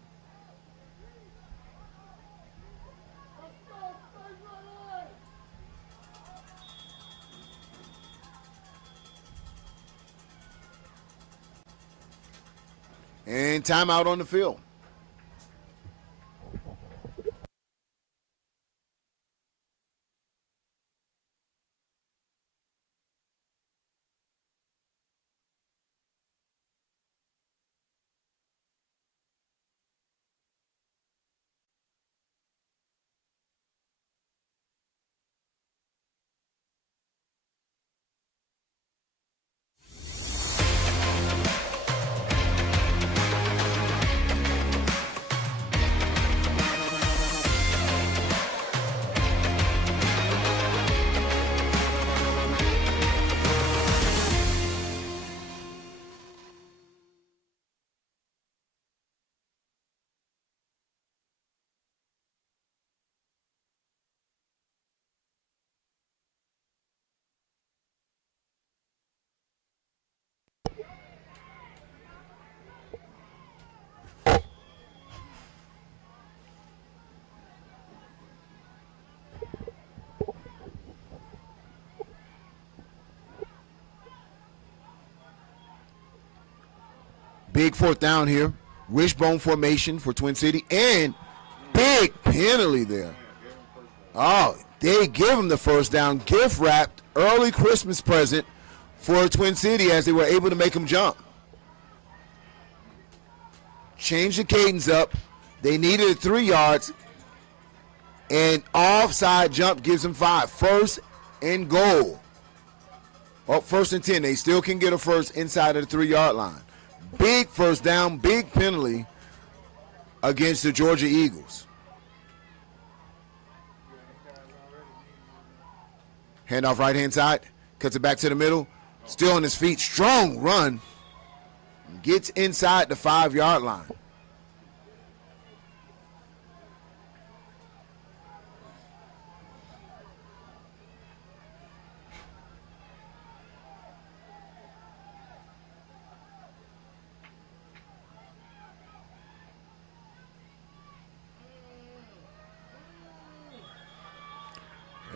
And timeout on the field. Big fourth down here. Wishbone formation for Twin City. And big penalty there. Oh, they give him the first down. Gift wrapped early Christmas present for Twin City as they were able to make him jump. Change the cadence up. They needed 3 yards. And offside jump gives them 5. First and goal. Oh, first and 10. They still can get a first inside of the 3-yard line. Big first down, big penalty against the Georgia Eagles. Handoff right-hand side. Cuts it back to the middle. Still on his feet. Strong run. Gets inside the 5-yard line.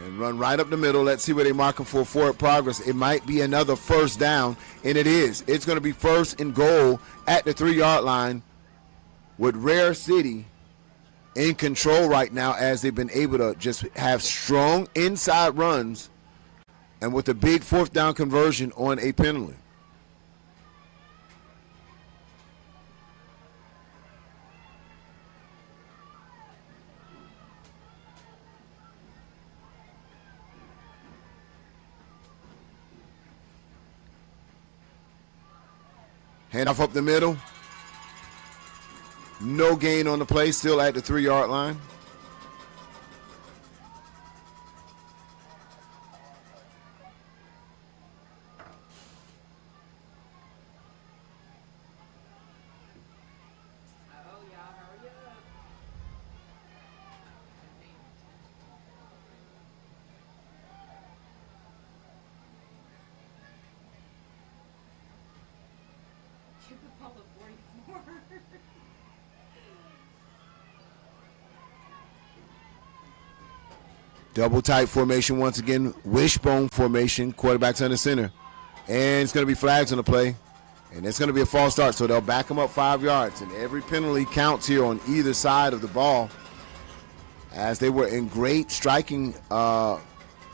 And run right up the middle. Let's see where they mark him for forward progress. It might be another first down, and it is. It's going to be first and goal at the 3-yard line with Rare City in control right now as they've been able to just have strong inside runs and with a big fourth down conversion on a penalty. Handoff up the middle. No gain on the play, still at the 3-yard line. Double tight formation once again. Wishbone formation. Quarterback's under center. And it's going to be flags on the play. And it's going to be a false start, so they'll back them up 5 yards. And every penalty counts here on either side of the ball as they were in great striking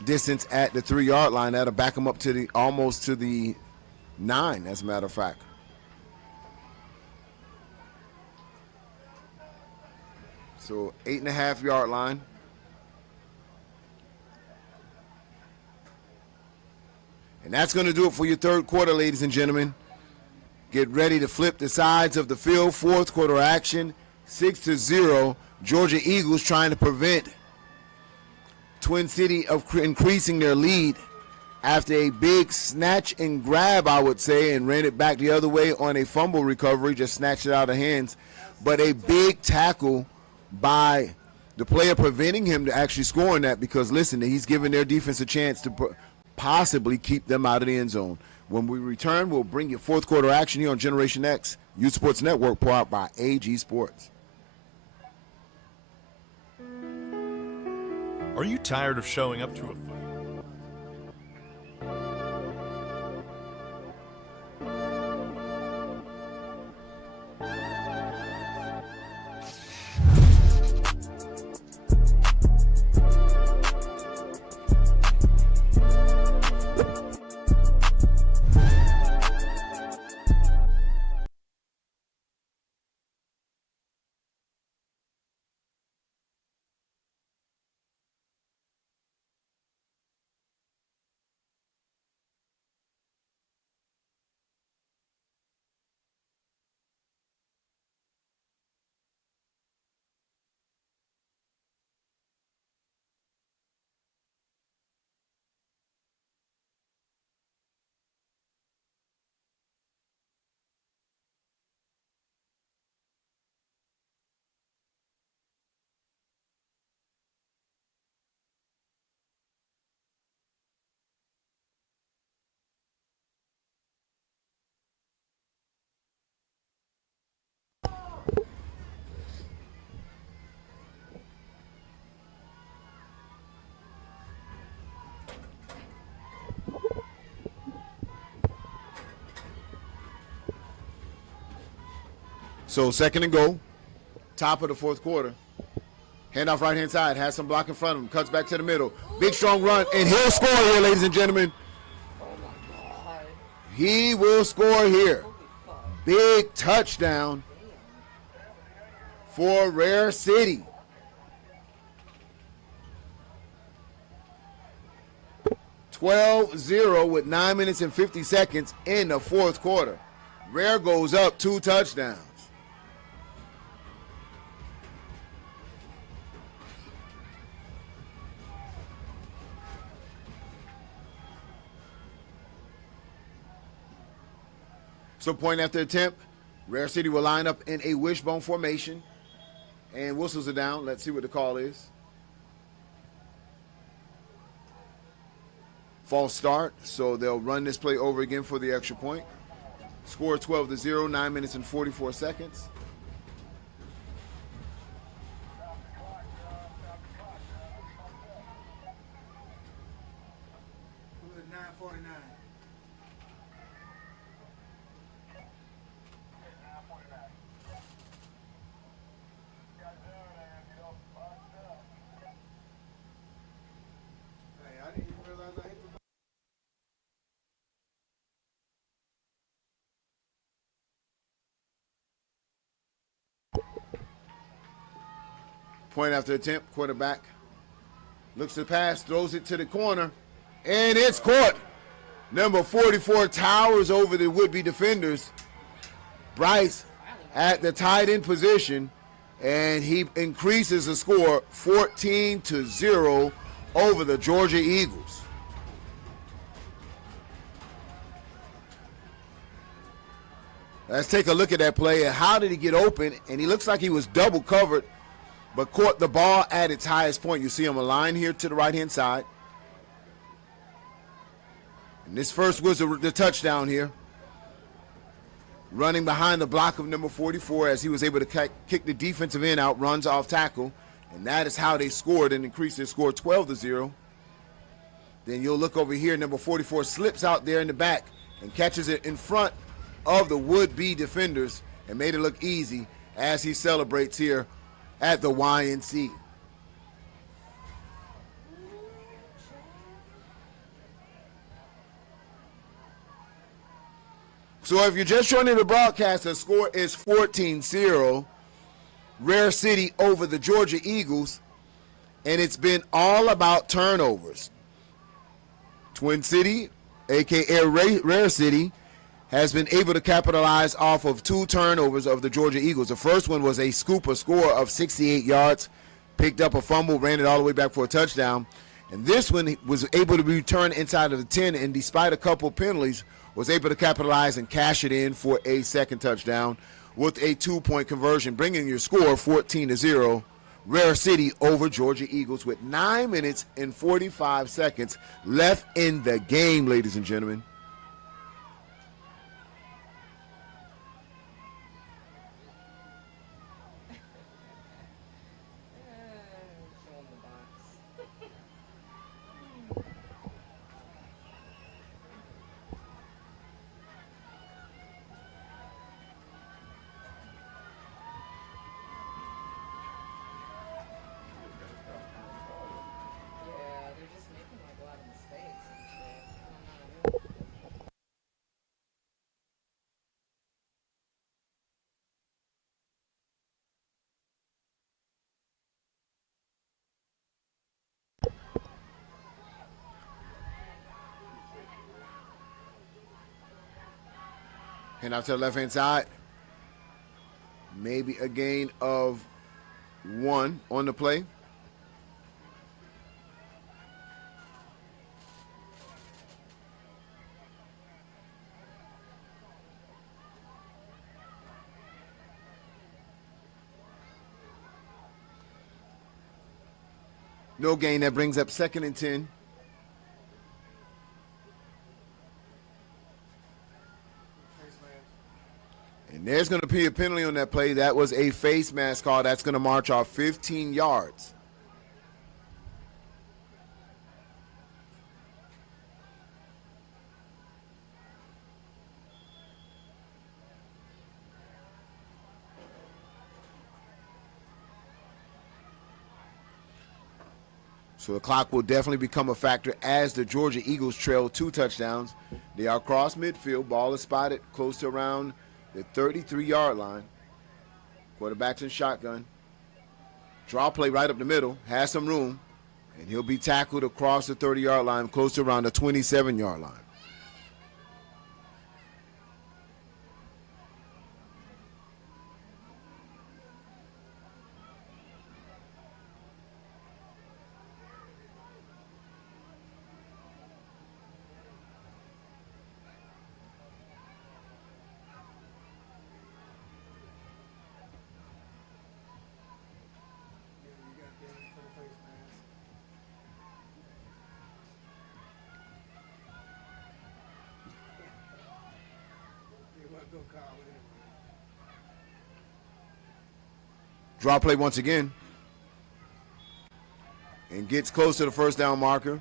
distance at the 3-yard line. That'll back them up to the almost to the 9, as a matter of fact. So 8.5-yard line. And that's going to do it for your third quarter, ladies and gentlemen. Get ready to flip the sides of the field. Fourth quarter action, 6-0. Georgia Eagles trying to prevent Twin City of increasing their lead after a big snatch and grab, I would say, and ran it back the other way on a fumble recovery, just snatched it out of hands. But a big tackle by the player preventing him to actually scoring that because, listen, he's giving their defense a chance to possibly keep them out of the end zone. When we return, we'll bring you fourth quarter action here on Generation X, Youth Sports Network, powered by AG Sports. Are you tired of showing up to a So second and goal, top of the fourth quarter. Handoff right-hand side, has some block in front of him, cuts back to the middle. Big, strong run, and he'll score here, ladies and gentlemen. He will score here. Big touchdown for Rare City. 12-0 with 9 minutes and 50 seconds in the fourth quarter. Rare goes up 2 touchdowns. So point after attempt, Rare City will line up in a wishbone formation. And whistles are down. Let's see what the call is. False start, so they'll run this play over again for the extra point. Score 12-0, 9 minutes and 44 seconds. Point after attempt, quarterback looks to pass, throws it to the corner, and it's caught. Number 44 towers over the would-be defenders. Bryce at the tight end position, and he increases the score 14-0 over the Georgia Eagles. Let's take a look at that play. How did he get open? And he looks like he was double covered, but caught the ball at its highest point. You see him aligned here to the right-hand side. And this first was the touchdown here. Running behind the block of number 44 as he was able to kick the defensive end out, runs off tackle. And that is how they scored and increased their score 12-0. Then you'll look over here, number 44 slips out there in the back and catches it in front of the would-be defenders and made it look easy as he celebrates here at the YNC. So if you're just joining the broadcast, the score is 14-0. Rare City over the Georgia Eagles, and it's been all about turnovers. Twin City, a.k.a. Rare City, has been able to capitalize off of 2 turnovers of the Georgia Eagles. The first one was a scooper score of 68 yards, picked up a fumble, ran it all the way back for a touchdown. And this one was able to return inside of the 10, and despite a couple penalties, was able to capitalize and cash it in for a second touchdown with a 2-point conversion, bringing your score 14-0. Rare City over Georgia Eagles with 9 minutes and 45 seconds left in the game, ladies and gentlemen. And out to the left-hand side. Maybe a gain of 1 on the play. No gain. That brings up 2nd and 10. And there's going to be a penalty on that play. That was a face mask call. That's going to march off 15 yards. So the clock will definitely become a factor as the Georgia Eagles trail 2 touchdowns. They are across midfield. Ball is spotted close to around the 33-yard line. Quarterback's in shotgun. Draw play right up the middle. Has some room. And he'll be tackled across the 30-yard line, close to around the 27-yard line. Draw play once again. And gets close to the first down marker.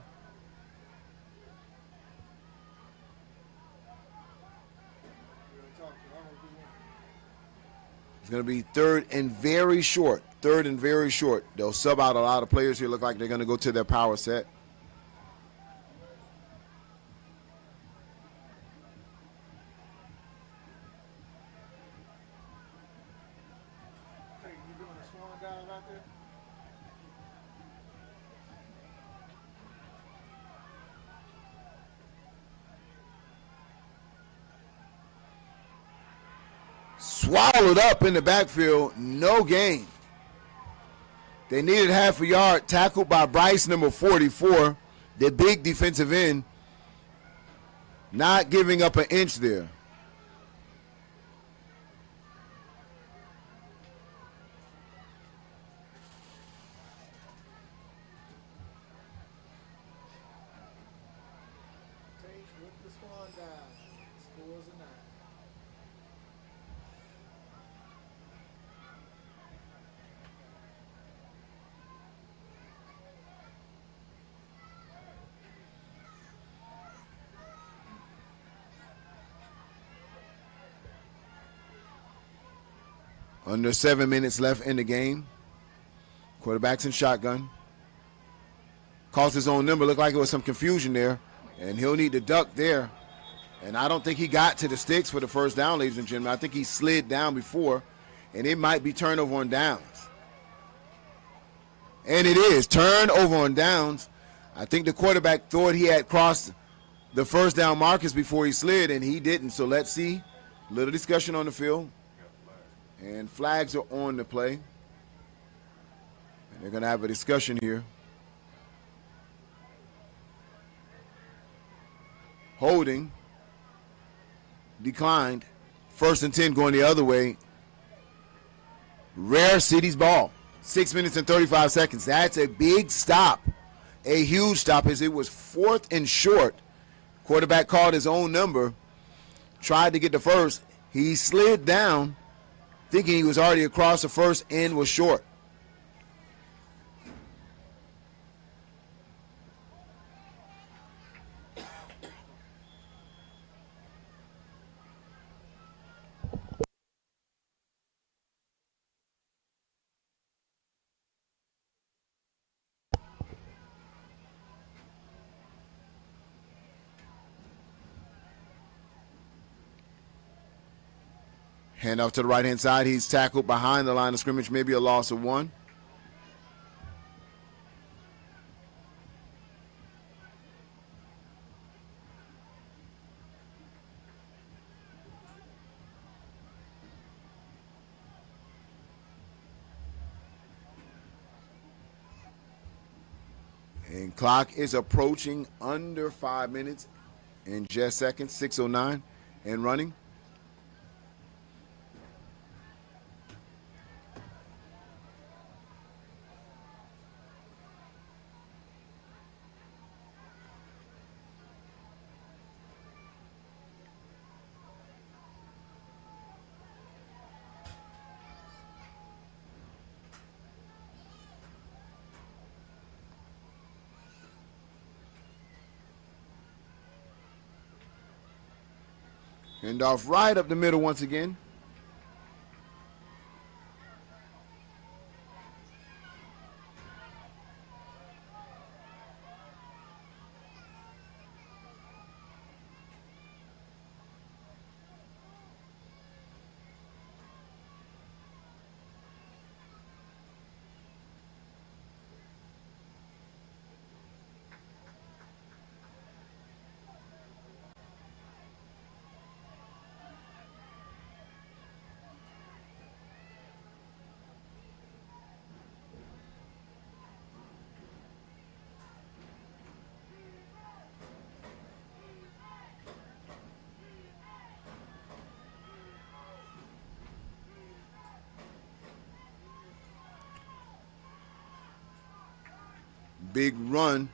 It's going to be third and very short. Third and very short. They'll sub out a lot of players here. Look like they're going to go to their power set. Swallowed up in the backfield, no gain. They needed half a yard, tackled by Bryce, number 44, the big defensive end, not giving up an inch there. Under 7 minutes left in the game. Quarterback's in shotgun. Calls his own number. Looked like there was some confusion there. And he'll need to duck there. And I don't think he got to the sticks for the first down, ladies and gentlemen. I think he slid down before. And it might be turnover on downs. And it is. Turnover on downs. I think the quarterback thought he had crossed the first down markers before he slid, and he didn't. So let's see. A little discussion on the field. And flags are on the play. And they're going to have a discussion here. Holding. Declined. 1st and 10 going the other way. Rare City's ball. 6 minutes and 35 seconds. That's a big stop. A huge stop as it was 4th and short. Quarterback called his own number. Tried to get the first. He slid down, thinking he was already across the first and was short. Hand off to the right-hand side. He's tackled behind the line of scrimmage, maybe a loss of 1. And clock is approaching under 5 minutes in just seconds, 6:09 and running. And off right up the middle once again. big run,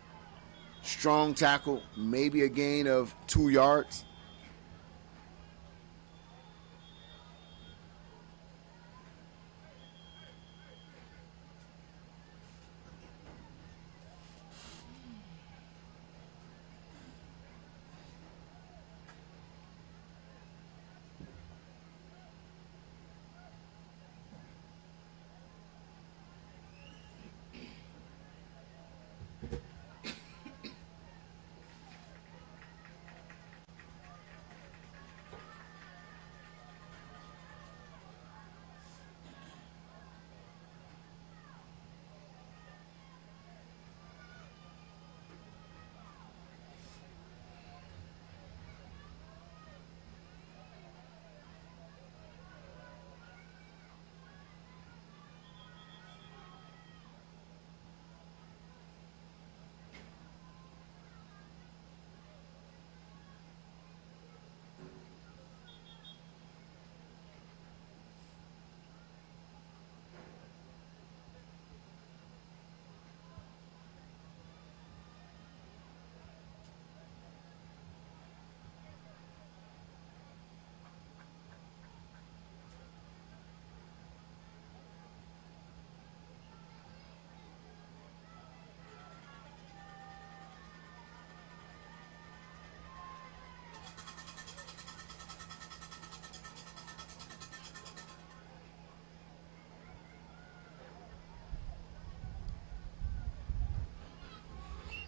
strong tackle, maybe a gain of 2 yards.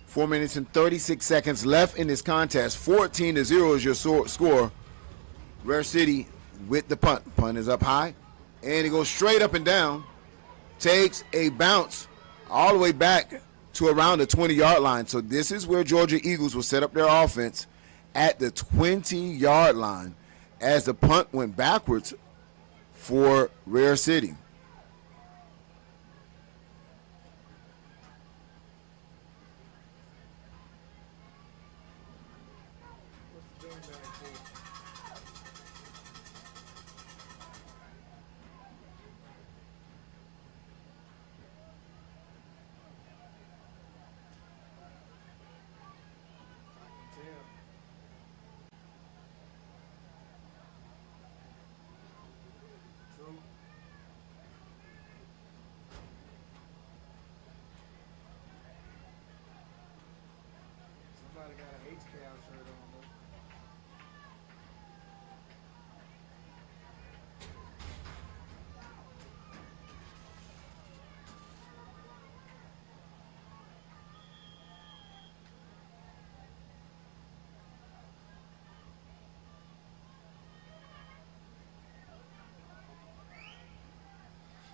Four minutes and 36 seconds left in this contest. 14-0 is your score. Rare City with the punt. Punt is up high, and it goes straight up and down. Takes a bounce all the way back to around the 20-yard line. So this is where Georgia Eagles will set up their offense at the 20-yard line as the punt went backwards for Rare City.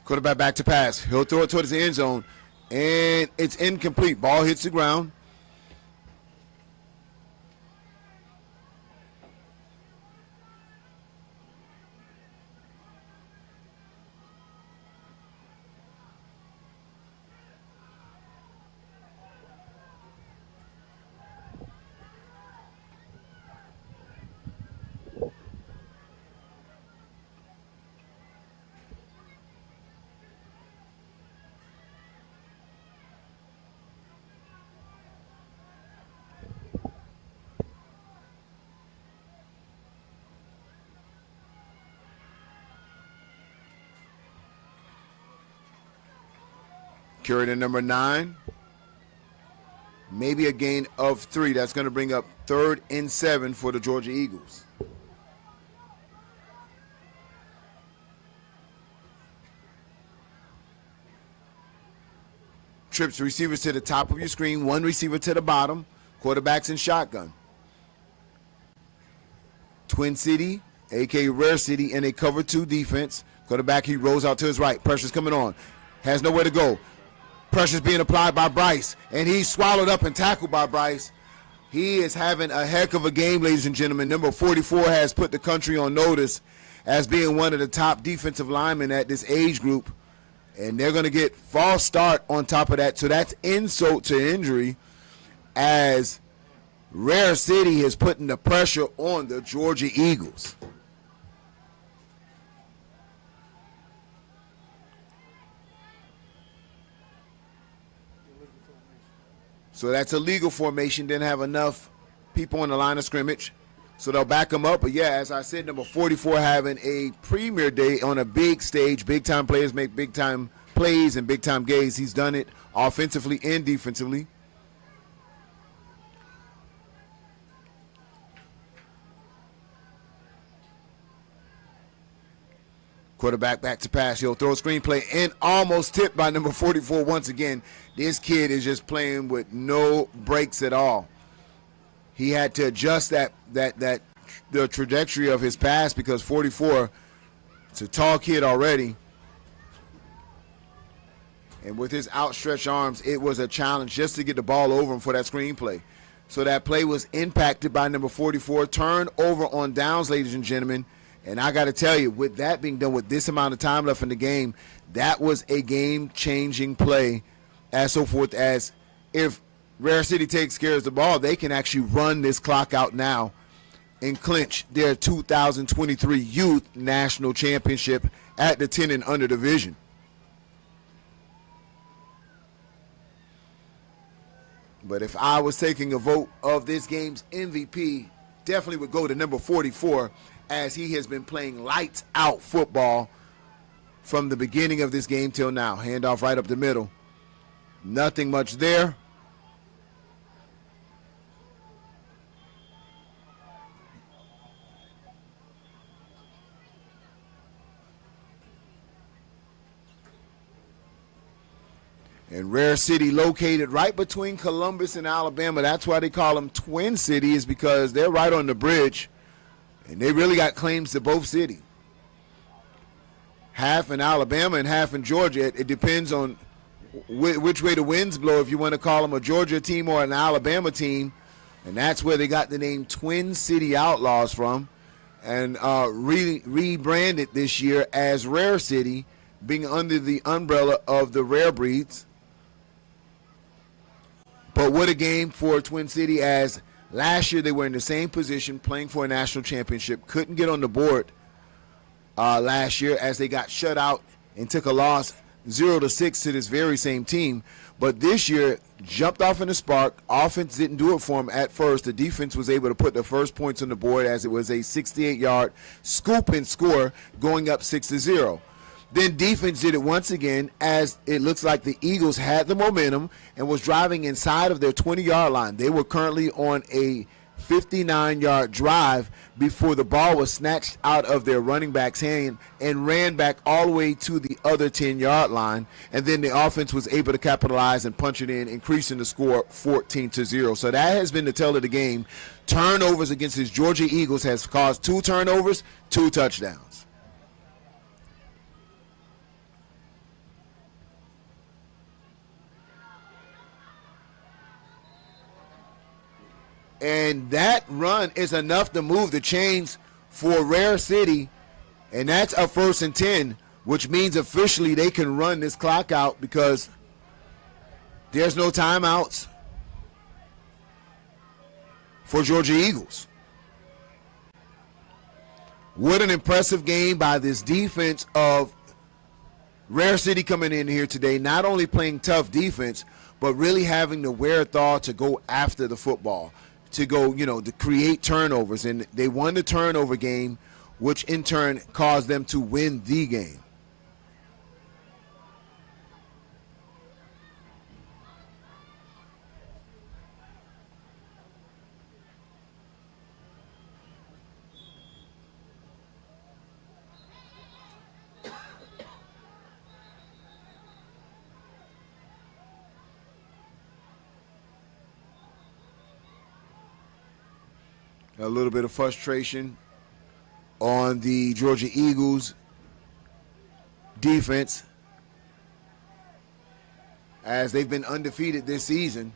Quarterback back to pass. He'll throw it towards the end zone, and it's incomplete. Ball hits the ground. Carried in number 9. Maybe a gain of 3. That's going to bring up 3rd and 7 for the Georgia Eagles. Trips receivers to the top of your screen, 1 receiver to the bottom, quarterbacks in shotgun. Twin City, a.k.a. Rare City, in a cover 2 defense. Quarterback, he rolls out to his right. Pressure's coming on. Has nowhere to go. Pressure's being applied by Bryce, and he's swallowed up and tackled by Bryce. He is having a heck of a game, ladies and gentlemen. Number 44 has put the country on notice as being one of the top defensive linemen at this age group, and they're going to get false start on top of that. So that's insult to injury as Rare City is putting the pressure on the Georgia Eagles. So that's a legal formation. Didn't have enough people on the line of scrimmage. So they'll back him up. But, yeah, as I said, number 44 having a premier day on a big stage. Big-time players make big-time plays and big-time games. He's done it offensively and defensively. Quarterback back to pass. He'll throw a screenplay and almost tipped by number 44 once again. This kid is just playing with no breaks at all. He had to adjust the trajectory of his pass because 44, it's a tall kid already. And with his outstretched arms, it was a challenge just to get the ball over him for that screenplay. So that play was impacted by number 44. Turnover on downs, ladies and gentlemen. And I got to tell you, with that being done with this amount of time left in the game, that was a game-changing play as so forth as if Rare City takes care of the ball, they can actually run this clock out now and clinch their 2023 Youth National Championship at the 10 and under division. But if I was taking a vote of this game's MVP, definitely would go to number 44, as he has been playing lights out football from the beginning of this game till now. Handoff right up the middle. Nothing much there. And Rare City located right between Columbus and Alabama. That's why they call them Twin City, is because they're right on the bridge. And they really got claims to both cities. Half in Alabama and half in Georgia. It depends on which way the winds blow, if you want to call them a Georgia team or an Alabama team. And that's where they got the name Twin City Outlaws from. And rebranded this year as Rare City, being under the umbrella of the Rare Breeds. But what a game for Twin City, as last year they were in the same position playing for a national championship. Couldn't get on the board last year as they got shut out and took a loss 0-6 to this very same team. But this year jumped off in a spark. Offense didn't do it for them at first. The defense was able to put the first points on the board as it was a 68-yard scoop and score going up 6-0. Then defense did it once again, as it looks like the Eagles had the momentum and was driving inside of their 20-yard line. They were currently on a 59-yard drive before the ball was snatched out of their running back's hand and ran back all the way to the other 10-yard line. And then the offense was able to capitalize and punch it in, increasing the score 14-0. So that has been the tell of the game. Turnovers against his Georgia Eagles has caused 2 turnovers, 2 touchdowns. And that run is enough to move the chains for Rare City. And that's a 1st and 10, which means officially they can run this clock out because there's no timeouts for Georgia Eagles. What an impressive game by this defense of Rare City coming in here today, not only playing tough defense, but really having the wherewithal to go after the football, to go, to create turnovers. And they won the turnover game, which in turn caused them to win the game. A little bit of frustration on the Georgia Eagles defense, as they've been undefeated this season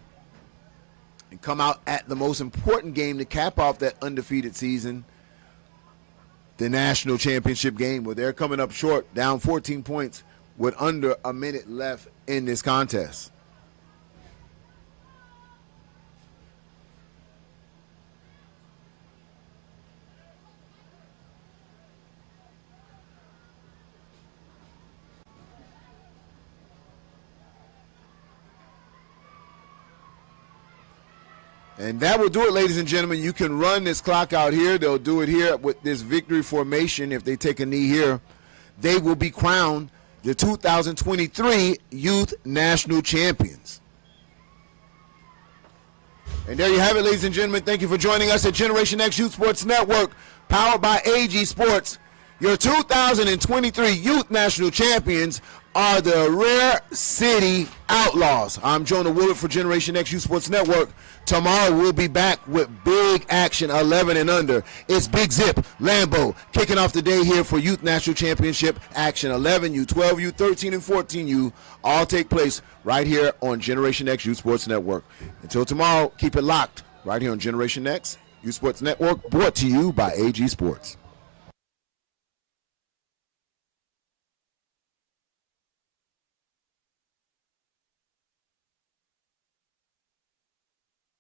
and come out at the most important game to cap off that undefeated season, the national championship game, where they're coming up short, down 14 points with under a minute left in this contest. And that will do it, ladies and gentlemen. You can run this clock out here. They'll do it here with this victory formation. If they take a knee here, they will be crowned the 2023 Youth National Champions. And there you have it, ladies and gentlemen. Thank you for joining us at Generation X Youth Sports Network, powered by AG Sports. Your 2023 Youth National Champions are the Rare City Outlaws. I'm Jonah Willard for Generation X Youth Sports Network. Tomorrow we'll be back with big action, 11 and under. It's Big Zip, Lambeau, kicking off the day here for Youth National Championship action. 11, U12, U13, and 14U all take place right here on Generation X Youth Sports Network. Until tomorrow, keep it locked right here on Generation X Youth Sports Network, brought to you by AG Sports.